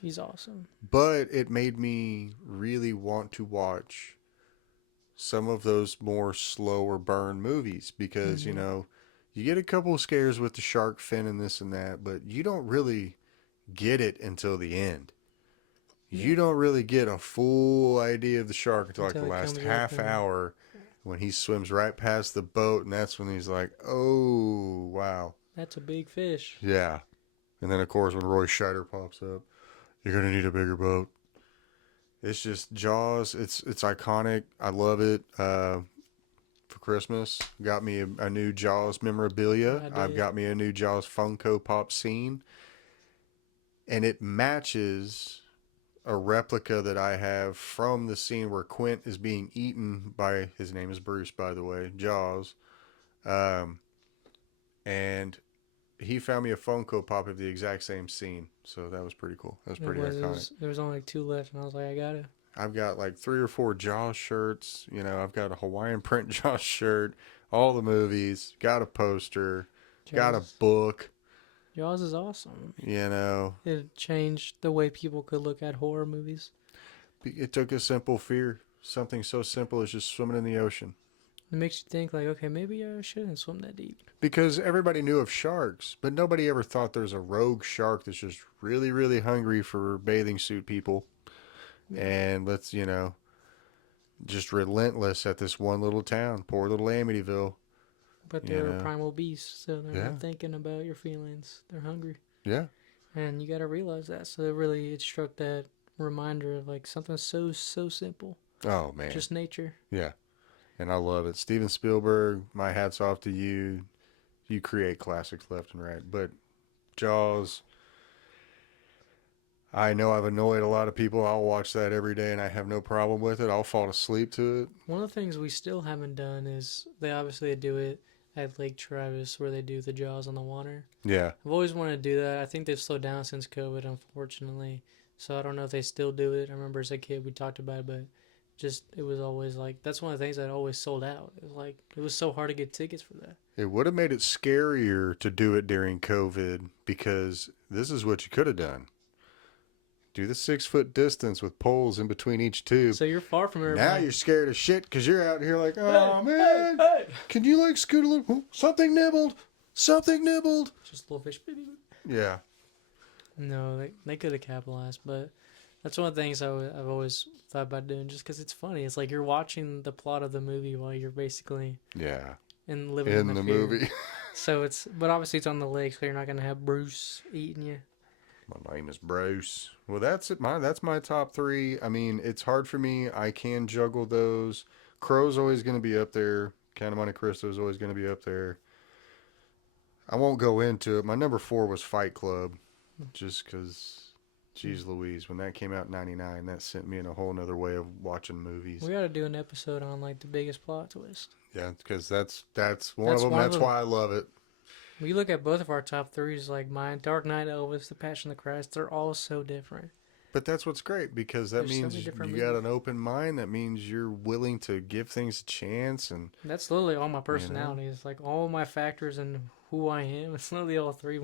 He's awesome. But it made me really want to watch some of those more slower burn movies because, you get a couple of scares with the shark fin and this and that, but you don't really get it until the end. Yeah. You don't really get a full idea of the shark until like the last half hour when he swims right past the boat, and that's when he's like, oh, wow. That's a big fish. Yeah. And then, of course, when Roy Scheider pops up, you're going to need a bigger boat. It's just Jaws. It's iconic. I love it. For Christmas, got me a new Jaws memorabilia. I've got me a new Jaws Funko Pop scene. And it matches a replica that I have from the scene where Quint is being eaten by, his name is Bruce, by the way, Jaws. And he found me a Funko Pop of the exact same scene. So that was pretty cool. That was pretty iconic. There was only like 2 left, and I was like, I got it. I've got like 3 or 4 Jaws shirts. I've got a Hawaiian print Jaws shirt, all the movies, got a poster, got a book. Jaws is awesome. It changed the way people could look at horror movies. It took a simple fear, something so simple as just swimming in the ocean. It makes you think like, okay, maybe I shouldn't swim that deep. Because everybody knew of sharks, but nobody ever thought there's a rogue shark that's just really, really hungry for bathing suit people. And let's, just relentless at this one little town, poor little Amityville. But they're primal beasts, so they're not thinking about your feelings. They're hungry. Yeah. And you got to realize that. So it struck that reminder of like something so simple. Oh, man. Just nature. Yeah. And I love it. Steven Spielberg, my hat's off to you. You create classics left and right. But Jaws, I know I've annoyed a lot of people. I'll watch that every day and I have no problem with it. I'll fall asleep to it. One of the things we still haven't done is they obviously do it at Lake Travis where they do the Jaws on the water. Yeah. I've always wanted to do that. I think they've slowed down since COVID, unfortunately. So I don't know if they still do it. I remember as a kid we talked about it, but it was always like, that's one of the things that always sold out. It was so hard to get tickets for that. It would have made it scarier to do it during COVID because this is what you could have done. Do the 6-foot distance with poles in between each tube. So you're far from everybody. Now you're scared as shit because you're out here like, oh, man. Hey. Can you like scoot a little? Something nibbled. Something nibbled. Just a little fish. Yeah. No, they could have capitalized, but that's one of the things I've always thought about doing just because it's funny. It's like you're watching the plot of the movie while you're basically living in the movie. So but obviously it's on the lake, so you're not going to have Bruce eating you. My name is Bruce. Well, that's it. That's my top 3. I mean, it's hard for me. I can juggle those. Crow's always going to be up there. Count of Monte Cristo is always going to be up there. I won't go into it. My number 4 was Fight Club, just because Jeez Louise, when that came out in '99, that sent me in a whole nother way of watching movies. We got to do an episode on like the biggest plot twist. Yeah, because that's one That's of them. one of That's them. why I love it. We look at both of our top threes, like mine, Dark Knight, Elvis, The Passion of the Christ. They're all so different. But that's what's great because that There's so means many different you got movies. an open mind. That means you're willing to give things a chance. And That's literally all my you know, personality. It's like all my factors and who I am. It's literally all three.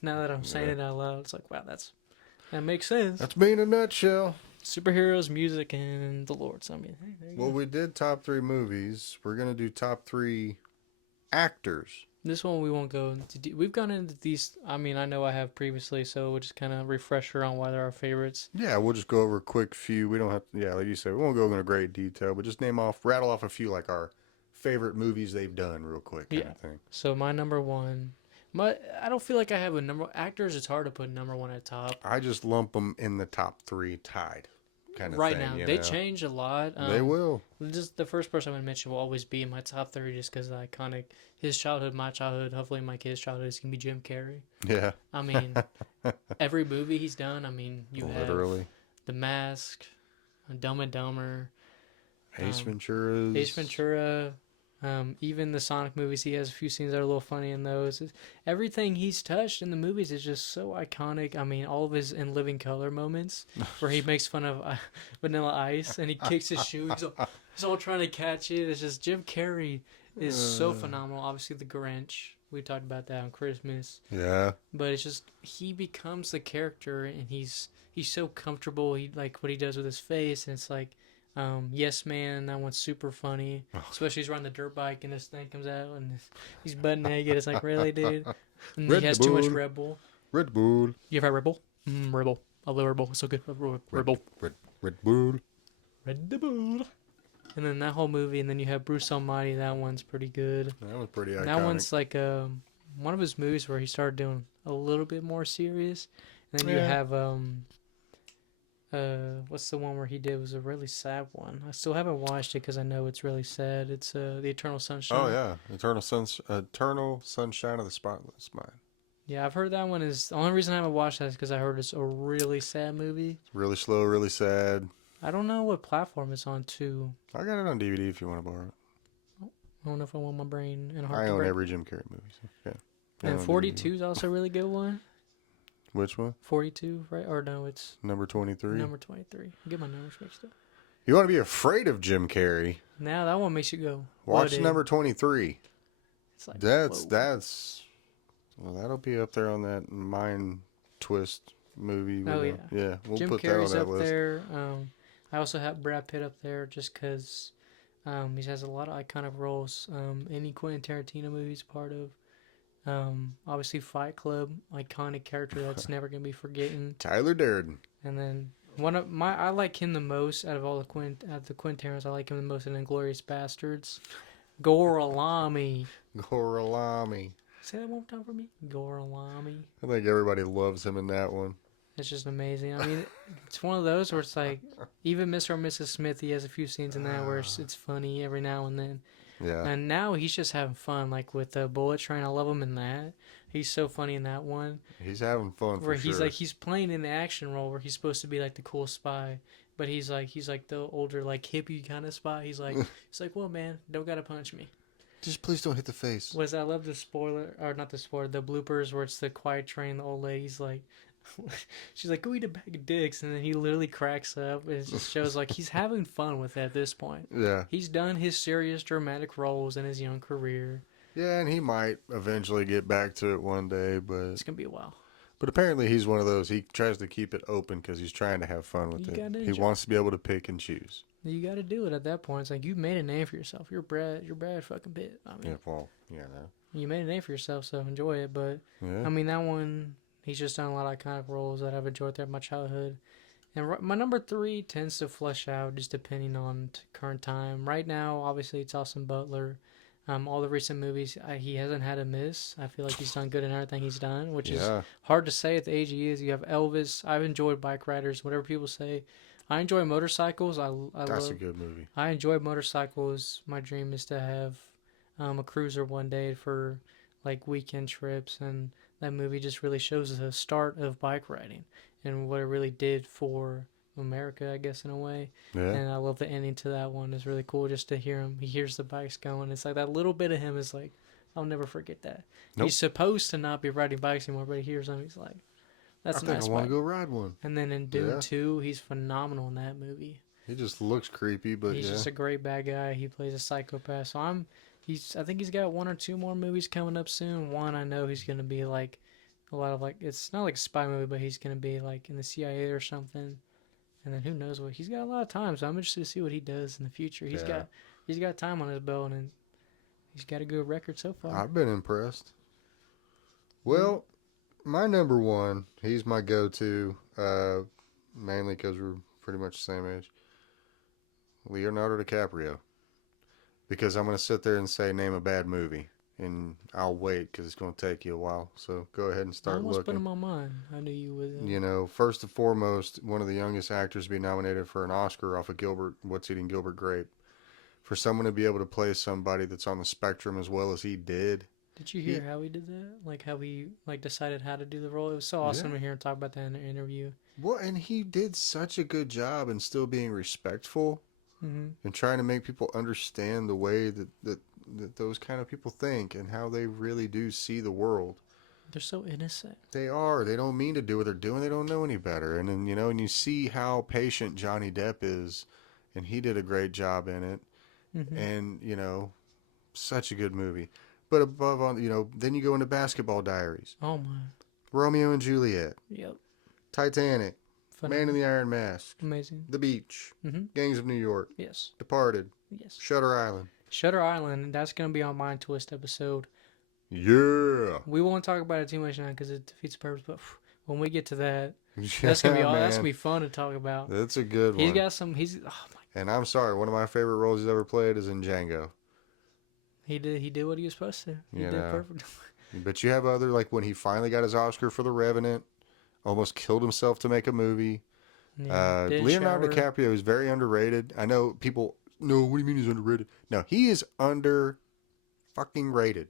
Now that I'm saying it out loud, it's like, wow, that makes sense. that's me in a nutshell. Superheroes, music, and the Lords. I mean, hey, there you Well, go. we did top 3 movies. We're gonna do top 3 actors. This one we won't go into. We've gone into these. I mean, I know I have previously, so we'll just kind of refresher on why they're our favorites. Yeah, we'll just go over a quick few. We don't have to, yeah, like you said, we won't go into great detail, but just rattle off a few like our favorite movies they've done real quick kind of thing. So my number one, I don't feel like I have a number. Actors, it's hard to put number one at top. I just lump them in the top 3 tied kind of Right thing. now, they change a lot. They will. Just the first person I'm gonna mention will always be in my top three, just because the iconic his childhood, my childhood, hopefully my kid's childhood is gonna be Jim Carrey. Yeah. I mean, every movie he's done. I mean, you Literally. have The Mask, Dumb and Dumber, Ace Ventura's. Ace Ventura. Even the Sonic movies, he has a few scenes that are a little funny in those. Everything he's touched in the movies is just so iconic. I mean, all of his In Living Color moments where he makes fun of Vanilla Ice and he kicks his shoe. He's all trying to catch it. It's just Jim Carrey is so phenomenal. Obviously, The Grinch. We talked about that on Christmas. Yeah. But it's just he becomes the character and he's so comfortable. He like what he does with his face and it's like. Yes Man, that one's super funny. Especially he's riding the dirt bike and this thing comes out and he's butt naked. It's like, really, dude? And he has too much Red Bull. Red Bull. You ever had Red Bull? Red Bull. I love Red Bull. It's so good. Red Bull. Red Bull. Red Bull. And then that whole movie, and then you have Bruce Almighty. That one's pretty good. That was pretty iconic. That one's like one of his movies where he started doing a little bit more serious. And then you have what's the one where he did was a really sad one. I still haven't watched it because I know it's really sad. It's The Eternal Sunshine. Oh yeah, Eternal Sunshine of the Spotless Mind. Yeah, I've heard that one is the only reason I haven't watched that is because I heard it's a really sad movie. It's really slow, really sad. I don't know what platform it's on too. I got it on DVD if you want to borrow it. I don't know if I want my brain and heart I to own break. every Jim Carrey movie. So yeah. And 42 is also a really good one. Which one? 42, right? Or no, it's Number 23. number 23. I get my numbers mixed up. You want to be afraid of Jim Carrey? Now that one makes you go. Watch what number 23. It's like, That's well, that'll be up there on that mind twist movie. Oh, yeah. Yeah, we'll Jim put Carrey's that on that up list. there. I also have Brad Pitt up there just because he has a lot of iconic roles. Any Quentin Tarantino movie's part of. Obviously Fight Club, iconic character that's never gonna be forgotten. Tyler Durden. And then I like him the most out of all the Quentin Tarantinos. I like him the most in Inglourious Bastards. Gorlami. Gorlami. Say that one more time for me. Gorlami. I think everybody loves him in that one. It's just amazing. I mean, it's one of those where it's like, even Mr. or Mrs. Smith, he has a few scenes in that where it's funny every now and then. Yeah. And now he's just having fun, like with the Bullet Train. I love him in that. He's so funny in that one. He's having fun for where sure. he's like he's playing in the action role where he's supposed to be like the cool spy, but he's like the older like hippie kind of spy. He's like well man, don't gotta punch me. Just please don't hit the face. I love the spoiler or not the spoiler, the bloopers where it's the quiet train. The old lady's like. She's like, go eat a bag of dicks, and then he literally cracks up, and it just shows like he's having fun with it at this point. Yeah. He's done his serious dramatic roles in his young career. Yeah, and he might eventually get back to it one day, but It's gonna be a while. But apparently he's one of those. He tries to keep it open because he's trying to have fun with it. He wants to be able to pick and choose. You got to do it at that point. It's like you made a name for yourself. You're Brad fucking Pitt. I mean, Yeah, well, yeah, no. you made a name for yourself, so enjoy it. But Yeah. I mean, that one, he's just done a lot of iconic roles that I've enjoyed throughout my childhood. And my number 3 tends to flesh out just depending on current time. Right now, obviously, it's Austin Butler. All the recent movies, he hasn't had a miss. I feel like he's done good in everything he's done, which is hard to say at the age he is. You have Elvis. I've enjoyed Bike Riders, whatever people say. I enjoy motorcycles. That's a good movie. I enjoy motorcycles. My dream is to have a cruiser one day for like weekend trips, and that movie just really shows the start of bike riding and what it really did for America, I guess, in a way. Yeah. And I love the ending to that one. It's really cool just to hear him. He hears the bikes going. It's like that little bit of him is like, I'll never forget that. Nope. He's supposed to not be riding bikes anymore, but he hears them. He's like, that's I a think nice I want bike. to go ride one. And then in Dune Yeah. 2, he's phenomenal in that movie. He just looks creepy, but He's yeah. just a great bad guy. He plays a psychopath. So I think he's got 1 or 2 more movies coming up soon. One, I know he's gonna be like a lot of like, it's not like a spy movie, but he's gonna be like in the CIA or something. And then who knows what, he's got a lot of time. So I'm interested to see what he does in the future. He's got time on his belt, and he's got a good record so far. I've been impressed. Well, my number one, he's my go-to, mainly because we're pretty much the same age. Leonardo DiCaprio. Because I'm going to sit there and say, name a bad movie. And I'll wait because it's going to take you a while. So go ahead and I start almost looking. put him on mine. I knew you would. You know, first and foremost, one of the youngest actors to be nominated for an Oscar off of What's Eating Gilbert Grape. For someone to be able to play somebody that's on the spectrum as well as he did. Did you hear how he did that? Like how he like decided how to do the role? It was so awesome to hear him talk about that in an interview. Well, and he did such a good job in still being respectful Mm-hmm. and trying to make people understand the way that those kind of people think and how they really do see the world. They're so innocent. They are. They don't mean to do what they're doing. They don't know any better. And then, and you see how patient Johnny Depp is, and he did a great job in it. Mm-hmm. And, such a good movie. But above all, then you go into Basketball Diaries. Oh my. Romeo and Juliet. Yep. Titanic. Man in the Iron Mask. Amazing. The Beach. Mm-hmm. Gangs of New York. Yes. Departed. Yes. Shutter Island. Shutter Island. That's gonna be on Mind Twist episode. Yeah. We won't talk about it too much now because it defeats the purpose. But when we get to that, that's gonna be all. That's gonna be fun to talk about. That's a good one. He's got some. Oh my. And I'm sorry, one of my favorite roles he's ever played is in Django. He did what he was supposed to. He did perfect. But you have other, like when he finally got his Oscar for The Revenant, almost killed himself to make a movie. Yeah, Leonardo DiCaprio is very underrated. I know people, no, what do you mean he's underrated? No, he is under fucking rated.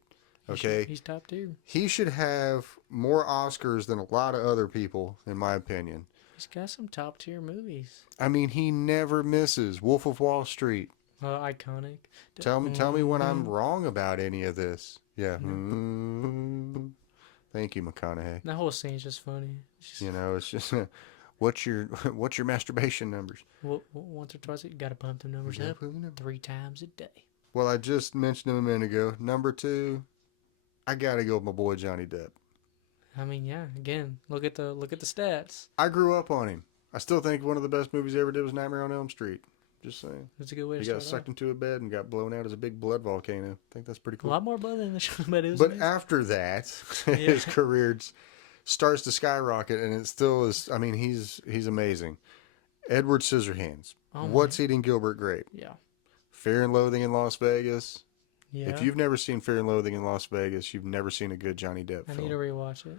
Okay? He's top tier. He should have more Oscars than a lot of other people, in my opinion. He's got some top tier movies. I mean, he never misses. Wolf of Wall Street. Iconic. Tell me when I'm wrong about any of this. Yeah. Mm-hmm. Thank you, McConaughey. That whole scene's just funny. It's just what's your masturbation numbers? Once or twice, you gotta pump the numbers up 3 times a day. Well, I just mentioned him a minute ago. Number 2, I gotta go with my boy Johnny Depp. I mean, yeah. Again, look at the stats. I grew up on him. I still think one of the best movies he ever did was Nightmare on Elm Street. Just saying. That's a good way to he start. He got sucked into a bed and got blown out as a big blood volcano. I think that's pretty cool. A lot more blood than the show, but it was. But amazing. after that, his career starts to skyrocket, and it still is. I mean, he's amazing. Edward Scissorhands. What's Eating Gilbert Grape? Yeah. Fear and Loathing in Las Vegas. Yeah. If you've never seen Fear and Loathing in Las Vegas, you've never seen a good Johnny Depp film. I need to rewatch it.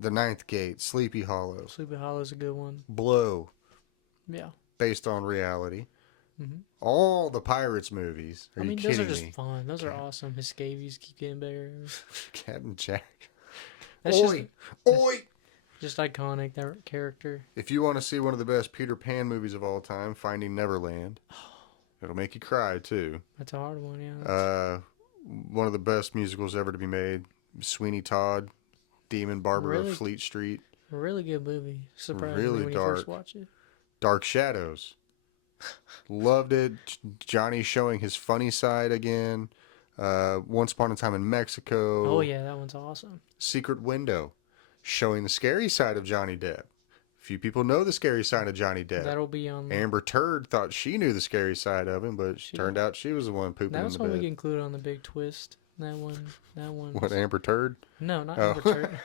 The Ninth Gate, Sleepy Hollow. Sleepy Hollow is a good one. Blow. Yeah. Based on reality. Mm-hmm. All the Pirates movies. Are you kidding me? Those are just fun. Those are awesome. His scabies keep getting better. Captain Jack. That's Oi! Oi! Just iconic, that character. If you want to see one of the best Peter Pan movies of all time, Finding Neverland. It'll make you cry, too. That's a hard one, yeah. One of the best musicals ever to be made. Sweeney Todd. Demon Barber of Fleet Street. Really good movie. Surprised really me when dark. you first watched it. Dark Shadows. Loved it. Johnny showing his funny side again. Once Upon a Time in Mexico. Oh, yeah, that one's awesome. Secret Window. Showing the scary side of Johnny Depp. Few people know the scary side of Johnny Depp. That'll be on. Amber Turd thought she knew the scary side of him, but turned out she was the one pooping in the bed. That was one we can include on the big twist. That one. What, Amber Turd? No, not Amber Turd.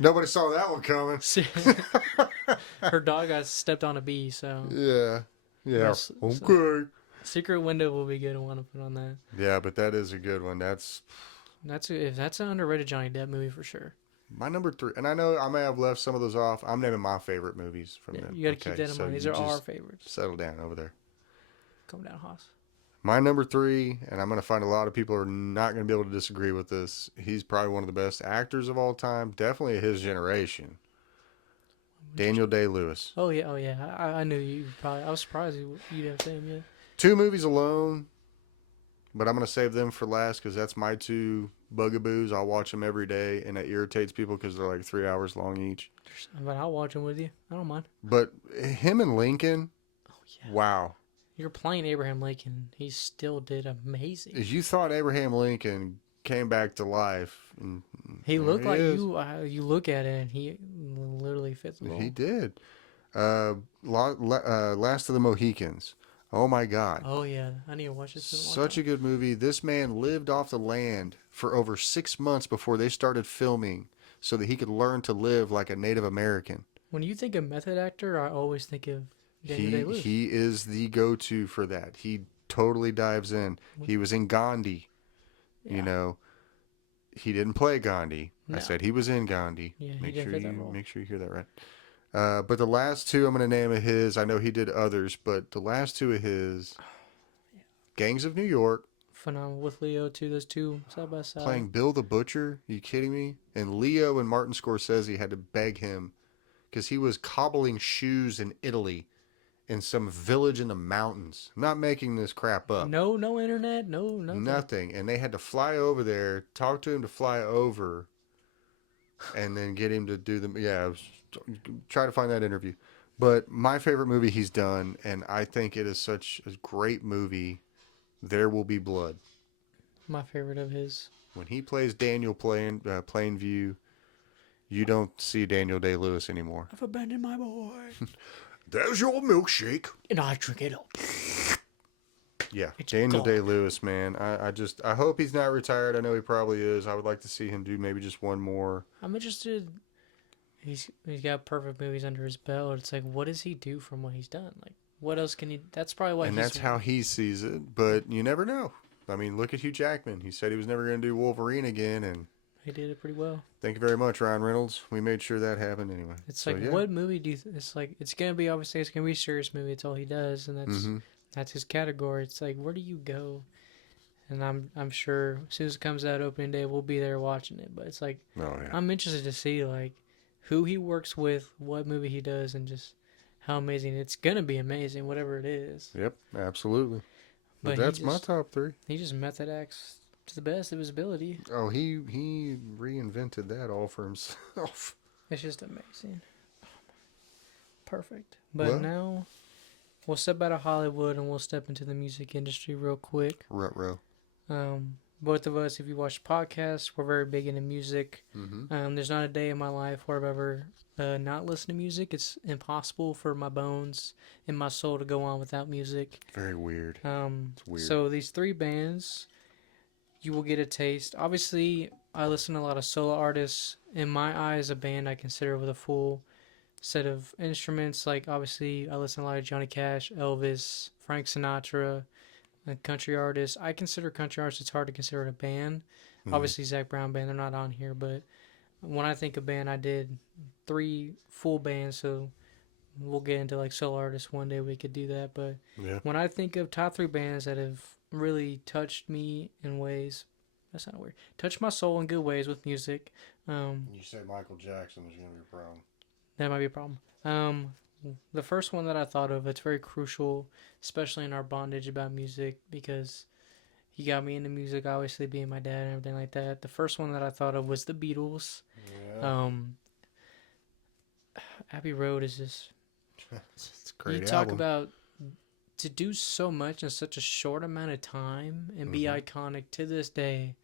Nobody saw that one coming. Her dog got stepped on a bee, so. Yeah. Okay. Secret Window will be good. I want to put on that. Yeah, but that is a good one. That's an underrated Johnny Depp movie for sure. My number 3, and I know I may have left some of those off. I'm naming my favorite movies from them. You got to keep that in mind. These are our favorites. Settle down over there. Calm down, Haas. My number 3, and I'm going to find a lot of people are not going to be able to disagree with this. He's probably one of the best actors of all time, definitely his generation. Daniel Day-Lewis. Oh yeah, oh yeah. I knew you probably. I was surprised you'd have him. Yeah. 2 movies alone, but I'm going to save them for last because that's my 2 bugaboos. I'll watch them every day, and it irritates people because they're like 3 hours long each. But I'll watch him with you. I don't mind. But him and Lincoln, Oh yeah. wow. You're playing Abraham Lincoln. He still did amazing. You thought Abraham Lincoln came back to life, and He looked he like is. you. You look at it, and he literally fits the role. He did. Last of the Mohicans. Oh my God. Oh yeah, I need to watch this. Such a good movie. This man lived off the land for over 6 months before they started filming so that he could learn to live like a Native American. When you think of method actor, I always think of Daniel Day-Lewis. He is the go-to for that. He totally dives in. He was in Gandhi. Yeah. You know, he didn't play Gandhi. No. I said he was in Gandhi. Yeah, he make didn't sure fit you that role. make sure you hear that right. But the last 2 I'm going to name of his. I know he did others, but the last 2 of his, Gangs of New York, Phenomenal with Leo too. Those two side by side. playing Bill the Butcher. Are you kidding me? And Leo and Martin Scorsese had to beg him because he was cobbling shoes in Italy in some village in the mountains. I'm not making this crap up. No internet, no nothing. Nothing. And they had to fly over there, talk to him to fly over, and then get him to do the. Yeah, try to find that interview. But my favorite movie he's done, and I think it is such a great movie, There Will Be Blood. My favorite of his. When he plays Daniel Plainview, you don't see Daniel Day-Lewis anymore. I've abandoned my boy. There's your milkshake. And I drink it up. Yeah, It's Daniel gone. Day-Lewis, man. I hope he's not retired. I know he probably is. I would like to see him do maybe just one more. I'm interested. He's got perfect movies under his belt. It's like, what does he do from what he's done? Like, what else can he? That's probably why. And that's how he sees it. But you never know. I mean, look at Hugh Jackman. He said he was never going to do Wolverine again, and he did it pretty well. thank you very much, Ryan Reynolds. We made sure that happened anyway. It's So, like, yeah. what movie do you? It's like, it's gonna be obviously it's gonna be a serious movie. It's all he does, and that's his category. It's like, where do you go? And I'm sure as soon as it comes out opening day, we'll be there watching it. But it's like, Oh yeah. I'm interested to see like who he works with, what movie he does, and just how amazing it's gonna be. Amazing, whatever it is. Yep, absolutely. But But that's my top 3. He just method acts to the best of his ability. Oh, he reinvented that all for himself. It's just amazing. Perfect. But Well- now we'll step out of Hollywood and we'll step into the music industry real quick. Ruh-roh. Both of us, if you watch the podcast, we're very big into music. There's not a day in my life where I've ever not listened to music. It's impossible for my bones and my soul to go on without music. Very weird. It's weird. So these 3 bands, you will get a taste. Obviously, I listen to a lot of solo artists. In my eyes, a band I consider with a full set of instruments. Like, obviously, I listen to a lot of Johnny Cash, Elvis, Frank Sinatra, and country artists. I consider country artists, it's hard to consider it a band. Obviously, Zach Brown Band, they're not on here. But when I think of band, I did 3 full bands. So we'll get into, like, solo artists one day. We could do that. But Yeah. when I think of top 3 bands that have really touched me in ways, that's not weird, touched my soul in good ways with music, You say Michael Jackson, there's going to be a problem. that might be a problem. The first one that I thought of, it's very crucial, especially in our bondage about music, because he got me into music, obviously being my dad and everything like that. The first one that I thought of was the Beatles. Yeah. Abbey Road is just, It's a great you talk album. about to do so much in such a short amount of time and be iconic to this day,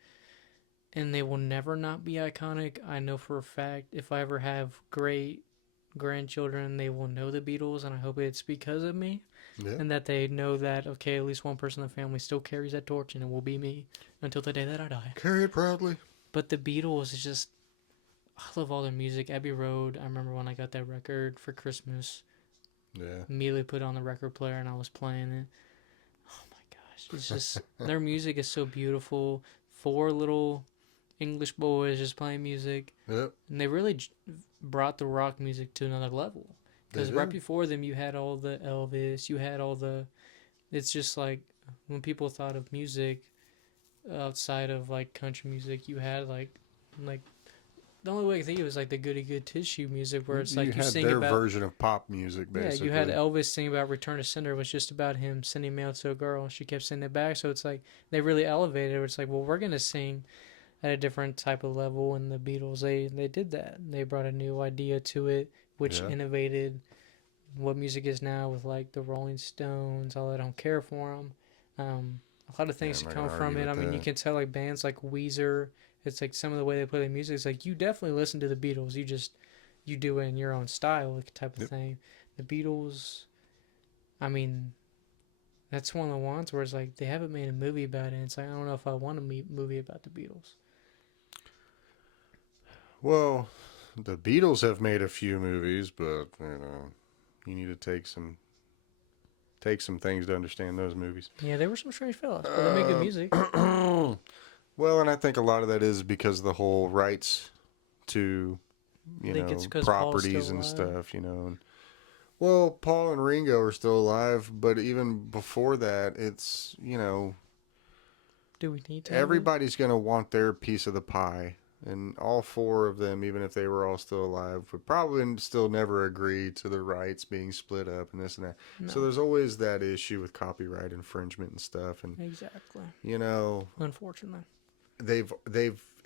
and they will never not be iconic. I know for a fact if I ever have great grandchildren, they will know the Beatles, and I hope it's because of me, Yeah. and that they know that, okay, at least one person in the family still carries that torch, and it will be me until the day that I die. Carry it proudly. But the Beatles is just, I love all their music. Abbey Road, I remember when I got that record for Christmas, Yeah. immediately put it on the record player and I was playing it. Oh my gosh, it's just, their music is so beautiful. 4 little English boys just playing music, Yep. and they really brought the rock music to another level. They Because right did. before them, you had all the Elvis, you had all the, it's just like when people thought of music outside of like country music, you had like the only way I can think of it was like the Goody Good Tissue music, where it's You like you had sing their about. version of pop music, Yeah, you basically. had Elvis sing about Return to Sender, was just about him sending mail to a girl. She kept sending it back, so it's like they really elevated it. It's like, well, we're gonna sing at a different type of level, and the Beatles they did that. They brought a new idea to it, which Yeah. innovated what music is now with like the Rolling Stones. All I don't care for them. A lot of Yeah, things I'm that not come gonna argue from it. with I mean, you that. can tell like bands like Weezer. It's like some of the way they play the music. It's like you definitely listen to the Beatles. You do it in your own style, like type of Yep. thing. The Beatles. I mean, that's one of the ones where it's like they haven't made a movie about it. It's like I don't know if I want a movie about the Beatles. Well, the Beatles have made a few movies, but you need to take some things to understand those movies. Yeah, they were some strange fellas, but they make good music. Well, and I think a lot of that is because of the whole rights to, I think it's because Paul's properties still and alive. stuff, And, well, Paul and Ringo are still alive, but even before that, it's, Do we need to have it? everybody's going to want their piece of the pie. And all four of them, even if they were all still alive, would probably still never agree to the rights being split up and this and that. So No, there's always that issue with copyright infringement and stuff. And, exactly. you know, Unfortunately. they've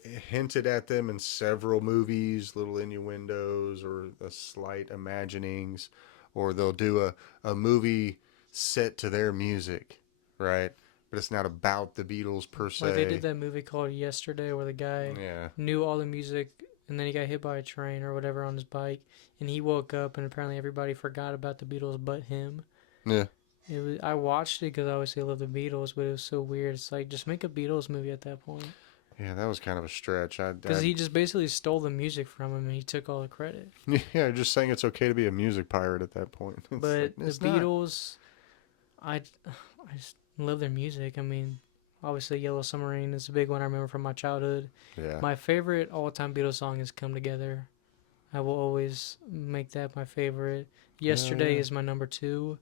hinted at them in several movies, little innuendos or a slight imaginings, or they'll do a movie set to their music, right? But it's not about the Beatles per Like they did se. that movie called Yesterday, where the guy Yeah. knew all the music, and then he got hit by a train or whatever on his bike, and he woke up, and apparently everybody forgot about the Beatles but him. Yeah. It was. I watched it because I obviously love the Beatles, but it was so weird. It's like just make a Beatles movie at that point, Yeah, that was kind of a stretch. because he just basically stole the music from him, and he took all the credit. yeah, just saying it's okay to be a music pirate at that point. It's But like, the it's not. Beatles, I just love their music. I mean, obviously Yellow Submarine is a big one I remember from my childhood. Yeah. My favorite all-time Beatles song is "Come Together." I will always make that my favorite. Hell "Yesterday" yeah. is my number two.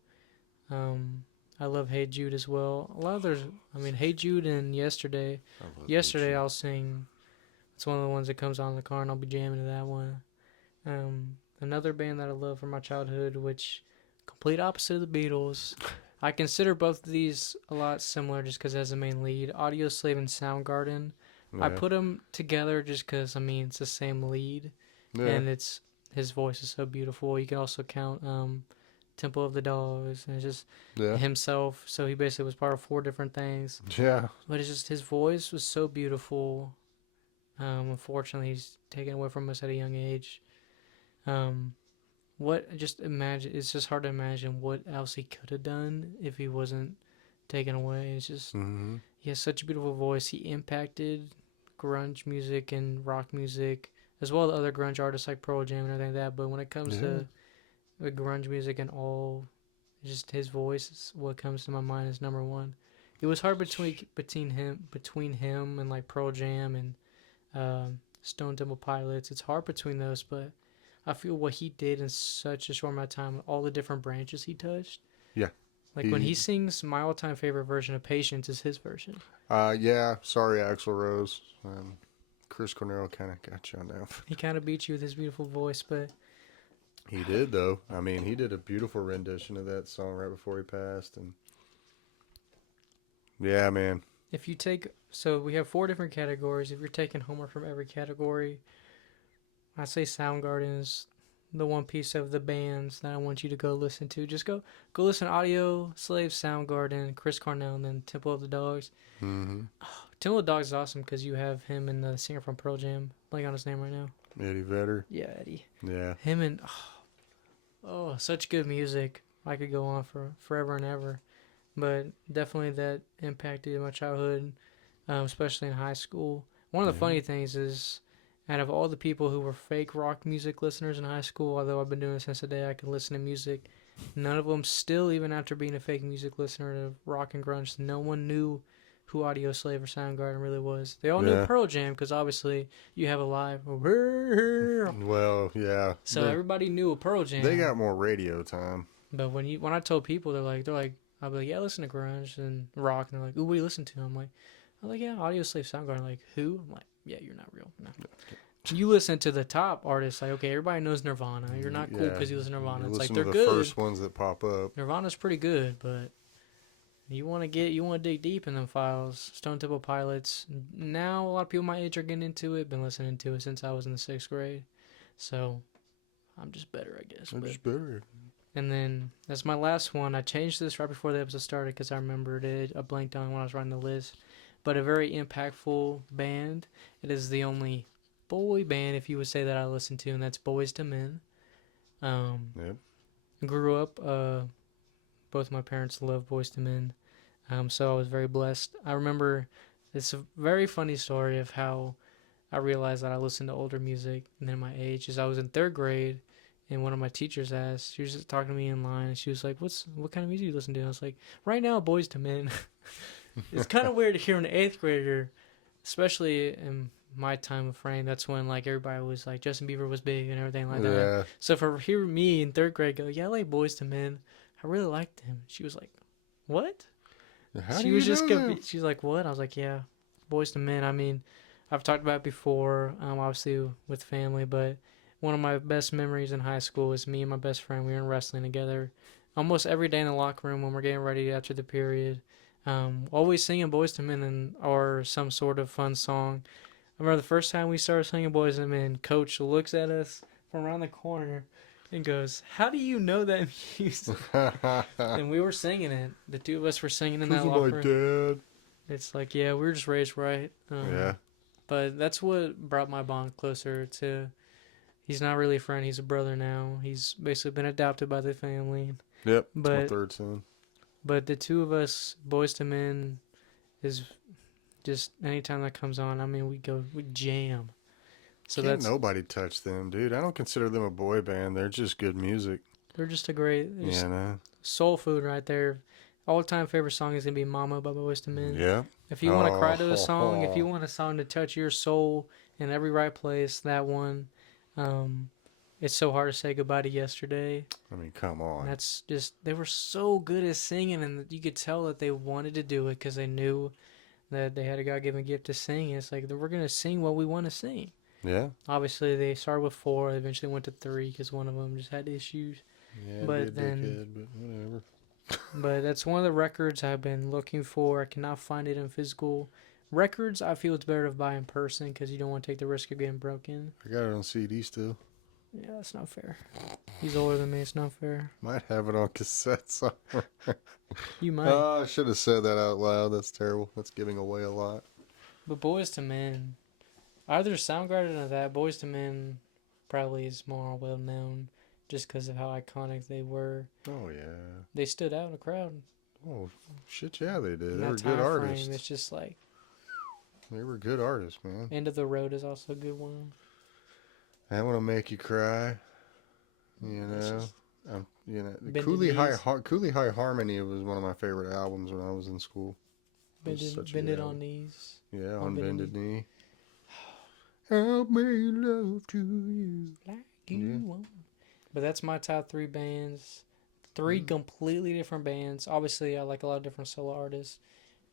I love "Hey Jude" as well. A lot of there's, I mean, "Hey Jude" and "Yesterday." I love Yesterday Beach. I'll sing. It's one of the ones that comes on in the car, and I'll be jamming to that one. Another band that I love from my childhood, which complete opposite of the Beatles. I consider both of these a lot similar just because it has a main lead. Audio Slave and Soundgarden. I Yeah. put them together just because, I mean, it's the same lead, Yeah. and it's his voice is so beautiful. You can also count Temple of the Dogs, and it's just Yeah. himself. So he basically was part of four different things. Yeah. But it's just his voice was so beautiful. Unfortunately, he's taken away from us at a young age. What just imagine? It's just hard to imagine what else he could have done if he wasn't taken away. It's just Mm-hmm. he has such a beautiful voice. He impacted grunge music and rock music as well as other grunge artists like Pearl Jam and everything like that. But when it comes Yeah. to the grunge music and all, just his voice is what comes to my mind is number one. It was hard between him and like Pearl Jam and Stone Temple Pilots. It's hard between those, but I feel what he did in such a short amount of time, all the different branches he touched. Yeah. Like when he sings, my all-time favorite version of "Patience" is his version. Yeah. Sorry, Axl Rose. Chris Cornell kind of got you on that. He kind of beat you with his beautiful voice, but He did though. I mean, he did a beautiful rendition of that song right before he passed, and yeah, man. if you take, so we have four different categories. If you're taking Homer from every category, I say Soundgarden is the one piece of the bands that I want you to go listen to. Just go listen to Audio Slave, Soundgarden, Chris Cornell, and then Temple of the Dogs. Mm-hmm. Temple of the Dogs is awesome because you have him and the singer from Pearl Jam. Blank on his name right now. Eddie Vedder. Yeah, Eddie. Yeah. Him and such good music. I could go on for forever and ever, but definitely that impacted my childhood, especially in high school. One of the Yeah. funny things is, out of all the people who were fake rock music listeners in high school, although I've been doing it since the day I could listen to music, none of them still, even after being a fake music listener to rock and grunge, no one knew who Audio Slave or Soundgarden really was. They all knew Yeah. Pearl Jam because obviously you have a live. Well, yeah. So everybody knew a Pearl Jam. They got more radio time. But when I told people, they're like, I'll be like, yeah, I listen to grunge and rock, and they're like, ooh, what do you listen to? I'm like, yeah, Audio Slave Soundgarden. Like, who? I'm like, yeah, you're not real. No. You listen to the top artists, like, okay, everybody knows Nirvana. You're not cool Yeah, because you listen to Nirvana. you It's like listen to they're the good. first ones that pop up. Nirvana's pretty good, but you want to dig deep in them files. Stone Temple Pilots. Now a lot of people my age are getting into it. Been listening to it since I was in the 6th grade, so I'm just better, I guess. They're But just better. and then that's my last one. I changed this right before the episode started because I remembered it. I blanked on when I was writing the list. But a very impactful band. It is the only boy band, if you would say, that I listen to, and that's Boys to Men. Yep. Grew up. Both my parents love Boys to Men, so I was very blessed. I remember it's a very funny story of how I realized that I listened to older music than my age. Is I was in 3rd grade, and one of my teachers asked, she was just talking to me in line, and she was like, what kind of music do you listen to? I was like, right now, Boys to Men. It's kind of weird to hear an 8th grader, especially in my time of frame. That's when like everybody was like Justin Bieber was big and everything like that. Yeah. So for hear me in 3rd grade go, yeah, I like Boys to Men. I really liked him. She was like, what? How She do was you just know them? She's like, what? I was like, yeah, Boys to Men. I mean, I've talked about it before, obviously with family, but one of my best memories in high school is me and my best friend. We were in wrestling together almost every day in the locker room when we're getting ready after the period. Always singing Boys to Men or some sort of fun song. I remember the first time we started singing Boys to Men, Coach looks at us from around the corner and goes, how do you know that music? And we were singing it. The two of us were singing in that Because of locker my room. dad. It's like, yeah, we were just raised right. Yeah. But that's what brought my bond closer to. He's not really a friend. He's a brother now. He's basically been adopted by the family. Yep. It's my But 3rd son. the two of us, Boys to Men, is just anytime that comes on. I mean, we jam. So Can't nobody touch them, dude. I don't consider them a boy band. They're just good music. they're just a great, You know? soul food right there. All time favorite song is gonna be "Mama" by Boyz II Men. Yeah. If you want to cry to a song, if you want a song to touch your soul in every right place, that one. It's so hard to say goodbye to yesterday. I mean, come on. That's just they were so good at singing, and you could tell that they wanted to do it because they knew that they had a God-given gift to sing. It's like we're gonna sing what we want to sing. Yeah. Obviously, they started with 4, they eventually went to 3 because one of them just had issues. Yeah, But be a then, dickhead, but whatever. but that's one of the records I've been looking for. I cannot find it in physical records. I feel it's better to buy in person because you don't want to take the risk of getting broken. I got it on CD still. Yeah, that's not fair. He's older than me. It's not fair. Might have it on cassette somewhere. You might. Oh, I should have said that out loud. That's terrible. That's giving away a lot. But Boys to Men, either Soundgarden or that, Boys to Men probably is more well known just because of how iconic they were. Oh, yeah. They stood out in the crowd. Oh, shit, yeah, they did. In They that were time good artists. frame, it's just like They were good artists, man. End of the Road is also a good one. That one'll make you cry. You know? Cooley High Harmony was one of my favorite albums when I was in school. Bended on Knees. Yeah, on Bended Knee. Help me love to you. Like you want. But that's my top 3 bands. 3 completely different bands. Obviously, I like a lot of different solo artists,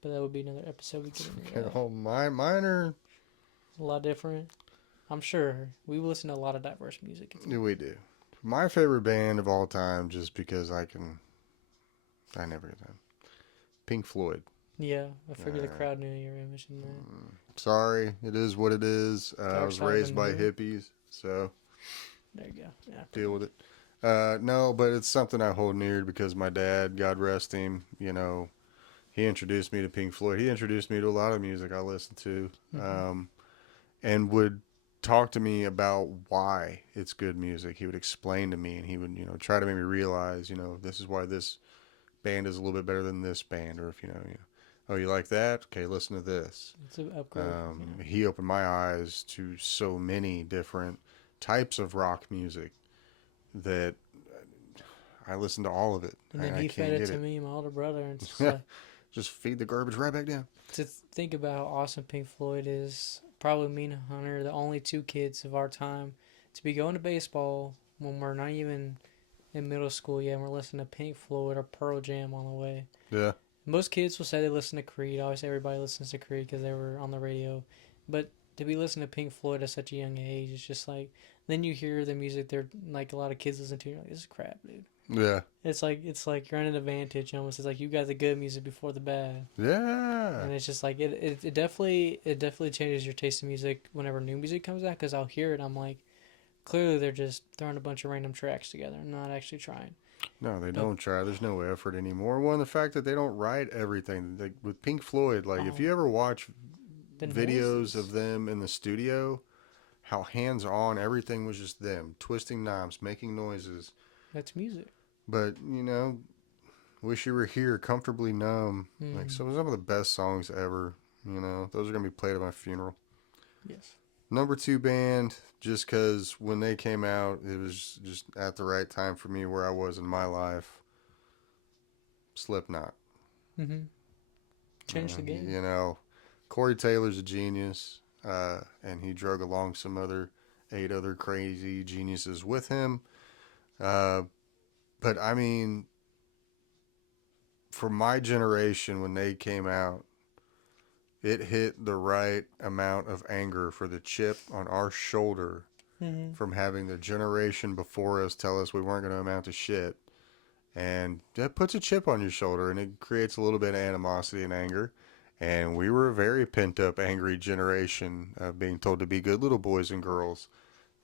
but that would be another episode we could do. Oh, mine are a lot different. I'm sure we listen to a lot of diverse music. We do. My favorite band of all time, just because I never get time. Pink Floyd. Yeah, I figured the crowd knew you were mentioning that. Sorry, it is what it is. I was raised by hippies, so there you go. Yeah, deal with it. No, but it's something I hold near because my dad, God rest him, he introduced me to Pink Floyd. He introduced me to a lot of music I listened to, and would talk to me about why it's good music. He would explain to me, and he would, try to make me realize, this is why this band is a little bit better than this band, or if oh, you like that? Okay, listen to this. It's an upgrade. He opened my eyes to so many different types of rock music that I listened to all of it. And then he fed it to me, my older brother, and just feed the garbage right back down. To think about how awesome Pink Floyd is, probably me and Hunter, the only 2 kids of our time, to be going to baseball when we're not even in middle school, yeah, and we're listening to Pink Floyd or Pearl Jam on the way. Yeah. Most kids will say they listen to Creed. Obviously, everybody listens to Creed because they were on the radio. But to be listening to Pink Floyd at such a young age, it's just like, then you hear the music they're like a lot of kids listen to. You're like, this is crap, dude. Yeah. It's like you're at an advantage almost. It's like you got the good music before the bad, Yeah. and it's just like it definitely changes your taste in music whenever new music comes out. Because I'll hear it, I'm like, clearly they're just throwing a bunch of random tracks together, and not actually trying. No, they But don't try. There's no effort anymore. One, the fact that they don't write everything. Like with Pink Floyd, like if oh, you ever watch the videos noises, of them in the studio, how hands on everything was just them twisting knobs, making noises. that's music. But wish you were here, comfortably numb. Like Mm, some of the best songs ever. Those are gonna be played at my funeral. yes. Number two band, just because when they came out, it was just at the right time for me where I was in my life. Slipknot. Mm-hmm. Change the game. Corey Taylor's a genius, and he drug along some eight other crazy geniuses with him. Uh, but I mean, for my generation, when they came out, it hit the right amount of anger for the chip on our shoulder Mm-hmm. from having the generation before us tell us we weren't going to amount to shit. And that puts a chip on your shoulder and it creates a little bit of animosity and anger. And we were a very pent up, angry generation being told to be good little boys and girls.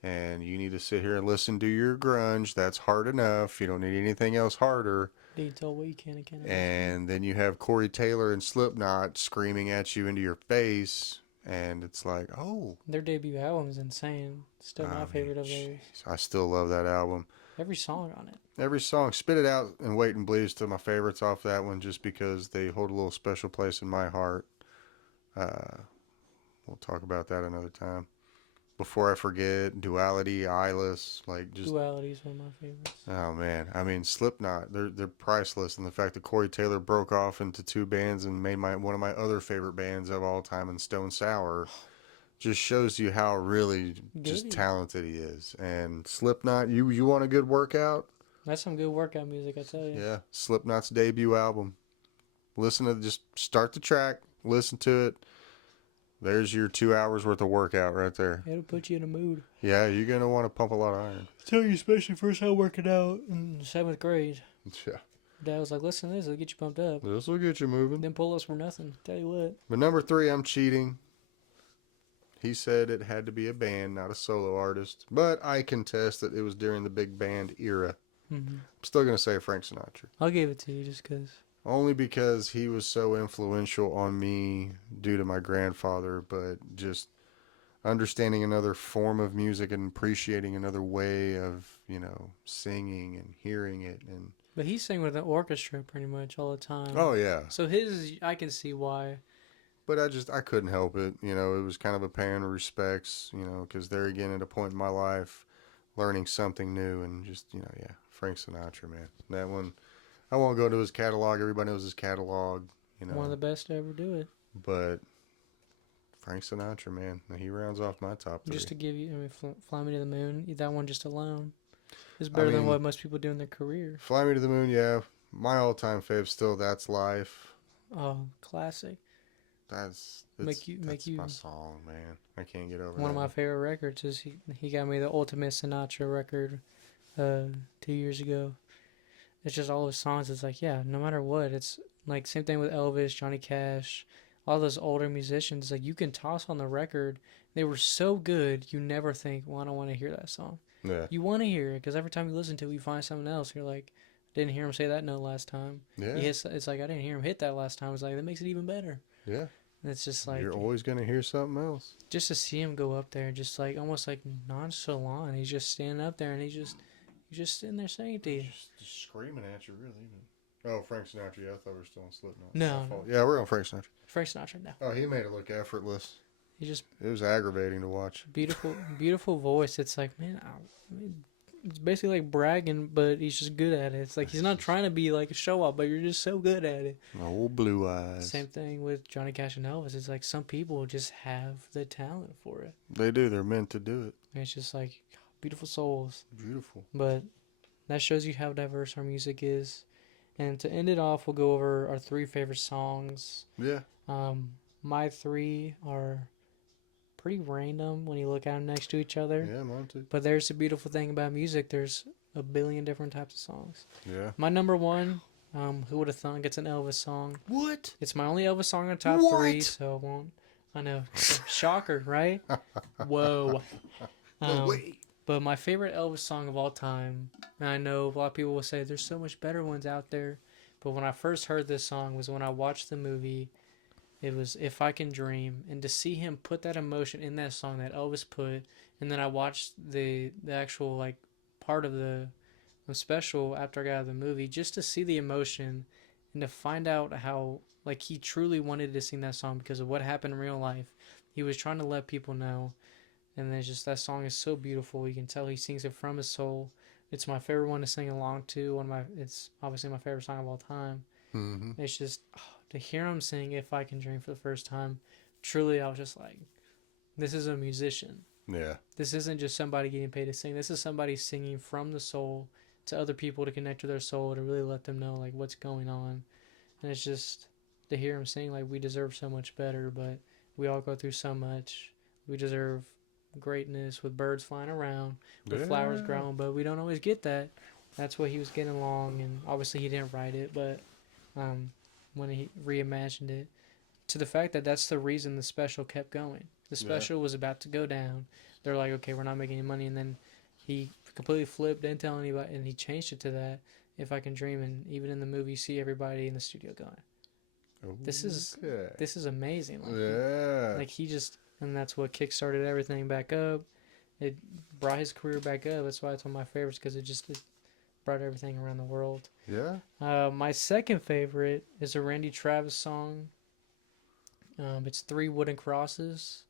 And you need to sit here and listen to your grunge. That's hard enough. You don't need anything else harder. Being told what you can and cannot do. And then you have Corey Taylor and Slipknot screaming at you into your face. And it's like, oh. Their debut album is insane. Still my favorite of theirs. I still love that album. Every song on it. Every song, Spit It Out and Wait and Bleed, still my favorites off that one, just because they hold a little special place in my heart. We'll talk about that another time. Before I forget, Duality, Eyeless, like just Duality is one of my favorites. oh man, I mean Slipknot, they're priceless, and the fact that Corey Taylor broke off into two bands and made one of my other favorite bands of all time in Stone Sour just shows you how really just talented he is. And Slipknot, you want a good workout? That's some good workout music, I tell you. Yeah, Slipknot's debut album. Just start the track, listen to it. There's your 2 hours worth of workout right there. It'll put you in a mood. Yeah, you're going to want to pump a lot of iron. I tell you, especially first time working out in 7th grade. Yeah. Dad was like, listen to this, it'll get you pumped up. This will get you moving. Then pull-ups were nothing. Tell you what. But number 3, I'm cheating. He said it had to be a band, not a solo artist. But I contest that it was during the big band era. Mm-hmm. I'm still going to say Frank Sinatra. I'll give it to you just because. Only because he was so influential on me due to my grandfather, but just understanding another form of music and appreciating another way of, singing and hearing it. But he sang with an orchestra pretty much all the time. Oh, yeah. So I can see why. But I couldn't help it. It was kind of a paying of respects, because there again at a point in my life, learning something new and just, yeah, Frank Sinatra, man. That one, I won't go to his catalog. Everybody knows his catalog, One of the best to ever do it. But Frank Sinatra, man, he rounds off my top 3. Just to give you, Fly Me to the Moon, that one just alone is better than what most people do in their career. Fly Me to the Moon, yeah. My all-time fave still, That's Life. Oh, classic. That's my song, man. I can't get over that. One of my favorite records is he got me the Ultimate Sinatra record 2 years ago. It's just all his songs. It's like, yeah, no matter what. It's like same thing with Elvis, Johnny Cash, all those older musicians. Like you can toss on the record. They were so good, you never think, well, I don't want to hear that song. Yeah. You want to hear it because every time you listen to it, you find something else. You're like, didn't hear him say that note last time. Yeah. It's like, I didn't hear him hit that last time. It's like, that makes it even better. Yeah. And it's just like... You're always going to hear something else. Just to see him go up there, just like, almost like nonchalant. He's just standing up there and he's just sitting there saying to you. Just screaming at you, really. Oh, Frank Sinatra. Yeah, I thought we were still on Slipknot. No. Yeah, we're on Frank Sinatra. Frank Sinatra, no. Oh, he made it look effortless. It was aggravating to watch. Beautiful voice. It's like, man, it's basically like bragging, but he's just good at it. It's like he's not trying to be like a show off, but you're just so good at it. Old blue eyes. Same thing with Johnny Cash and Elvis. It's like some people just have the talent for it. They do. They're meant to do it. And it's just like beautiful souls. Beautiful. But that shows you how diverse our music is. And to end it off, we'll go over our 3 favorite songs. Yeah. Um, my 3 are pretty random when you look at them next to each other. Yeah, mine too. But there's the beautiful thing about music. There's a billion different types of songs. Yeah. My number 1, who would have thunk? It's an Elvis song. What? It's my only Elvis song in the top What? 3, so I won't. I know. Shocker, right? Whoa. No way. But my favorite Elvis song of all time, and I know a lot of people will say there's so much better ones out there, but when I first heard this song was when I watched the movie. It was If I Can Dream, and to see him put that emotion in that song that Elvis put, and then I watched the actual like part of the special after I got out of the movie just to see the emotion and to find out how like he truly wanted to sing that song because of what happened in real life. He was trying to let people know, and then just that song is so beautiful. You can tell he sings it from his soul. It's my favorite one to sing along to. It's obviously my favorite song of all time. Mm-hmm. It's just to hear him sing "If I Can Dream" for the first time. Truly, I was just like, "This is a musician. Yeah. This isn't just somebody getting paid to sing. This is somebody singing from the soul to other people to connect to their soul to really let them know like what's going on." And it's just to hear him sing like we deserve so much better, but we all go through so much. We deserve greatness with birds flying around, with flowers growing, but we don't always get that. That's what he was getting along, and obviously he didn't write it, but when he reimagined it, to the fact that that's the reason the special kept going. The special was about to go down. They're like, okay, we're not making any money, and then he completely flipped, didn't tell anybody, and he changed it to that. If I Can Dream, and even in the movie, you see everybody in the studio going, "This is amazing." Like he just, and that's what kickstarted everything back up. It brought his career back up. That's why it's one of my favorites because it brought everything around the world. Yeah. My second favorite is a Randy Travis song. It's Three Wooden Crosses.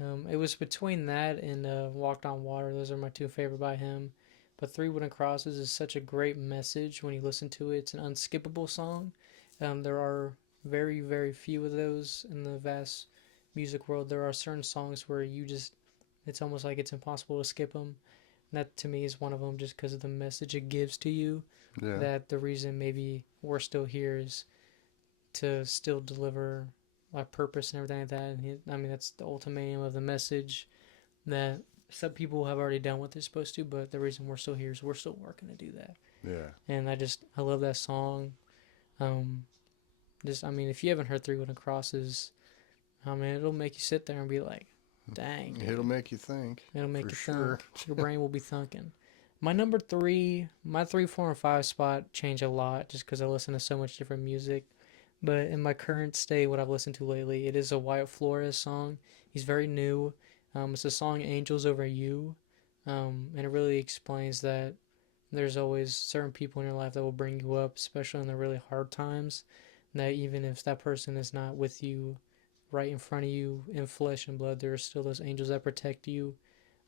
It was between that and Walked on Water. Those are my 2 favorite by him. But Three Wooden Crosses is such a great message when you listen to it. It's an unskippable song. There are very, very few of those in the vast music world. There are certain songs where it's almost like it's impossible to skip them. And that to me is one of them just because of the message it gives to you. Yeah. That the reason maybe we're still here is to still deliver our purpose and everything like that. And that's the ultimate aim of the message that some people have already done what they're supposed to, but the reason we're still here is we're still working to do that. Yeah. And I love that song. If you haven't heard Three Wooden Crosses, it'll make you sit there and be like, dang. Dude. It'll make you think. It'll make you sure. think. Your brain will be thunking. My number 3, my 3, 4, and 5 spot change a lot just because I listen to so much different music. But in my current state, what I've listened to lately, it is a Wyatt Flores song. He's very new. It's the song "Angels Over You," and it really explains that there's always certain people in your life that will bring you up, especially in the really hard times. That even if that person is not with you, right in front of you in flesh and blood, there are still those angels that protect you.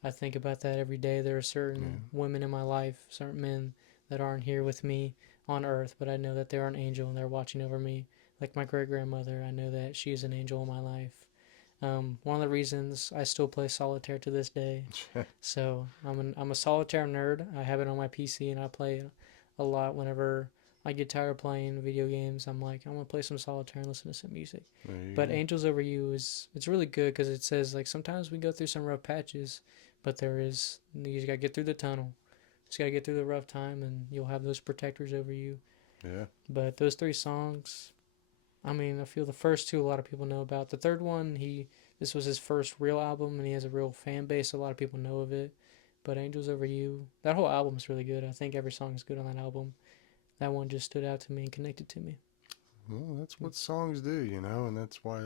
I think about that every day. There are certain women in my life, certain men that aren't here with me on earth, but I know that they're an angel and they're watching over me. Like my great grandmother, I know that she is an angel in my life. One of the reasons I still play solitaire to this day. So I'm a solitaire nerd. I have it on my PC and I play a lot whenever I get tired of playing video games. I'm like, I'm gonna play some solitaire and listen to some music. But go. Angels Over You it's really good because it says like sometimes we go through some rough patches, but you just gotta get through the tunnel. Just gotta get through the rough time and you'll have those protectors over you. Yeah. But those 3 songs, I feel the first 2 a lot of people know about. The third one, this was his first real album and he has a real fan base. So a lot of people know of it. But Angels Over You, that whole album is really good. I think every song is good on that album. That one just stood out to me and connected to me. Well, that's what songs do, and that's why,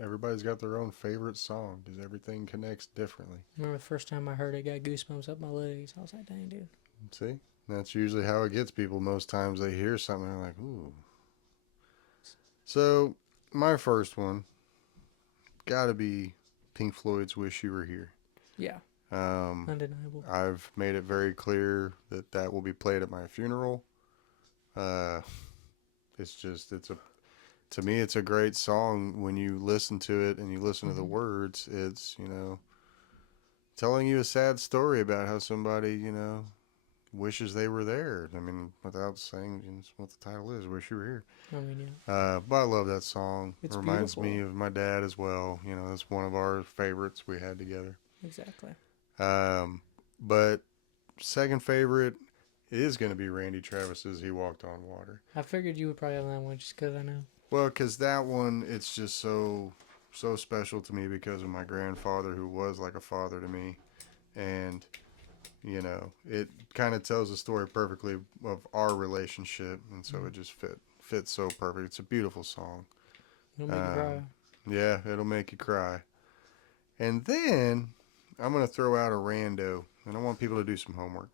everybody's got their own favorite song because everything connects differently. I remember the first time I heard it, got goosebumps up my legs. I was like, dang, dude. See? That's usually how it gets people. Most times they hear something and they're like, ooh. So, my first one, gotta be Pink Floyd's Wish You Were Here. Yeah. Undeniable. I've made it very clear that will be played at my funeral. To me, it's a great song when you listen to it and you listen to the words. It's, telling you a sad story about how somebody, wishes they were there. I mean, without saying what the title is, "Wish You Were Here." I mean, yeah. But I love that song. It's Reminds me beautiful. of my dad as well. You know, that's one of our favorites we had together. Exactly. Um, but second favorite is going to be Randy Travis's "He Walked on Water." I figured you would probably have that one just because I know. Well, because that one, it's just so special to me because of my grandfather, who was like a father to me, and you know, it kind of tells the story perfectly of our relationship, and so it just fits so perfect. It's a beautiful song. It'll make you cry. Yeah, it'll make you cry. And then I'm gonna throw out a rando, and I want people to do some homework.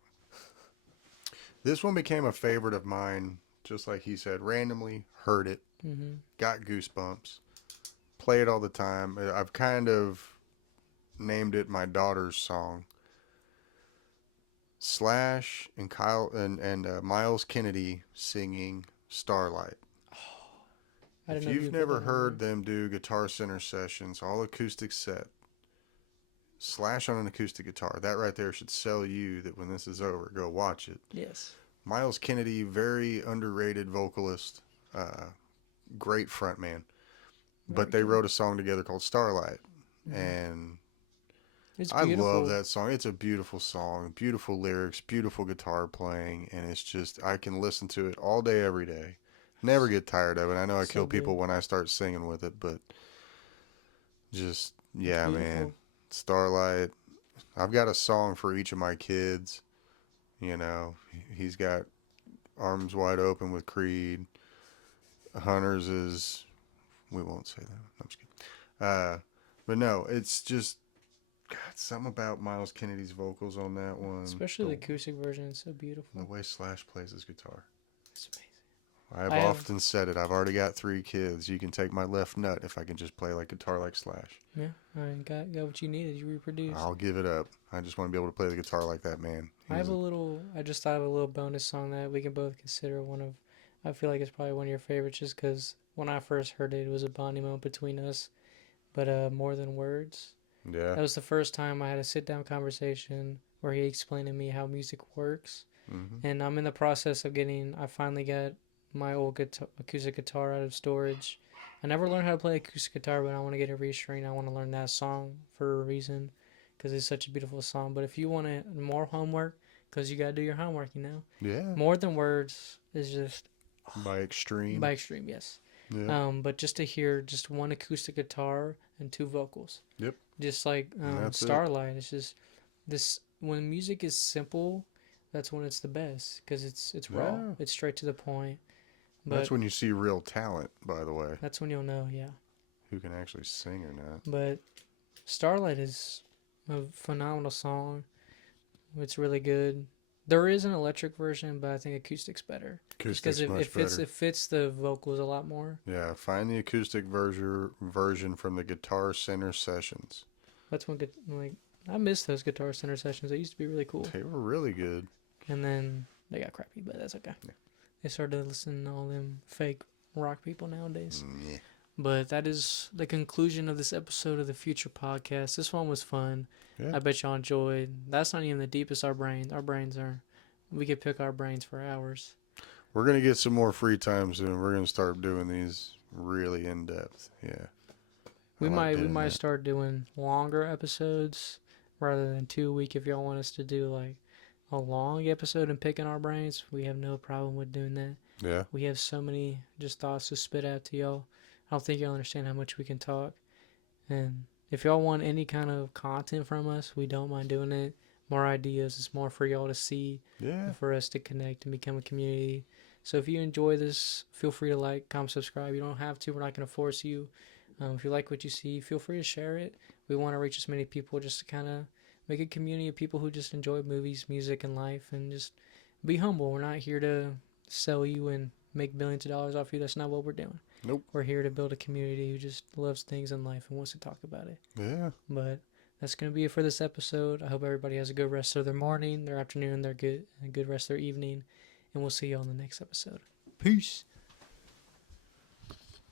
This one became a favorite of mine, just like he said. Randomly heard it, Mm-hmm. got goosebumps, play it all the time. I've kind of named it my daughter's song. Slash and Kyle and Miles Kennedy singing "Starlight." I If didn't know you you've would put never that on heard there. them do Guitar Center sessions, all acoustic set, Slash on an acoustic guitar, that right there should sell you that when this is over, go watch it. Yes. Miles Kennedy, very underrated vocalist, uh, great frontman. Very But they good. wrote a song together called "Starlight," Mm-hmm. and It's I love beautiful. that song. It's a beautiful song, beautiful lyrics, beautiful guitar playing, and it's just I can listen to it all day, every day. Never get tired of it. I know I So kill people good. when I start singing with it, but just It's yeah, man. beautiful. Starlight. I've got a song for each of my kids. You know, he's got Arms Wide Open with Creed. Hunter's is we won't say that. I'm just kidding. But no, it's just God, something about Miles Kennedy's vocals on that one. Especially the acoustic version. It's so The beautiful. way Slash plays his guitar. It's amazing. I've I have. often said it. I've already got 3 kids. You can take my left nut if I can just play like guitar like Slash. Yeah. I got what you needed. You reproduced. I'll give it up. I just want to be able to play the guitar like that man. I have a little. I just thought of a little bonus song that we can both consider one of. I feel like it's probably one of your favorites, just because when I first heard it, it was a bonding moment between us. But More Than Words. Yeah. That was the first time I had a sit down conversation where he explained to me how music works. Mm-hmm. And I'm in the process of getting. I finally got my old acoustic guitar out of storage. I never learned how to play acoustic guitar, but I want to get a restring. I want to learn that song for a reason, because it's such a beautiful song. But if you want more homework, because you gotta do your homework, Yeah. More Than Words is just By Extreme. by Extreme, yes. Yeah. But just to hear just one acoustic guitar and two vocals. Yep. Just like And that's it. Starlight, it's just this when music is simple, that's when it's the best because it's raw, Yeah. it's straight to the point. But That's when you see real talent, by the way. that's when you'll know, yeah. Who can actually sing or not. But Starlight is a phenomenal song. It's really good. There is an electric version, but I think acoustic's better. Because Acoustic's much better. it fits the vocals a lot more. Yeah, find the acoustic version from the Guitar Center sessions. That's when I miss those Guitar Center sessions. They used to be really cool. They were really good. And then they got crappy, but that's okay. Yeah. They started listening to all them fake rock people nowadays. Yeah. But that is the conclusion of this episode of the Future Podcast. This one was fun. Yeah. I bet y'all enjoyed. That's not even the deepest our brains. Our brains are. We could pick our brains for hours. We're going to get some more free time soon. We're going to start doing these really in depth. Yeah. We I like might doing that. start doing longer episodes rather than 2 a week. If y'all want us to do like a long episode and picking our brains, we have no problem with doing that. Yeah. We have so many just thoughts to spit out to y'all. I don't think y'all understand how much we can talk. And if y'all want any kind of content from us, we don't mind doing it. More ideas. It's more for y'all to see, Yeah. for us to connect and become a community. So if you enjoy this, feel free to like, comment, subscribe. You don't have to. We're not going to force you. If you like what you see, feel free to share it. We want to reach as many people just to kind of make a community of people who just enjoy movies, music, and life, and just be humble. We're not here to sell you and make millions of dollars off you. That's not what we're doing. Nope. We're here to build a community who just loves things in life and wants to talk about it. Yeah. But that's going to be it for this episode. I hope everybody has a good rest of their morning, their afternoon, a good rest of their evening. And we'll see you on the next episode. Peace.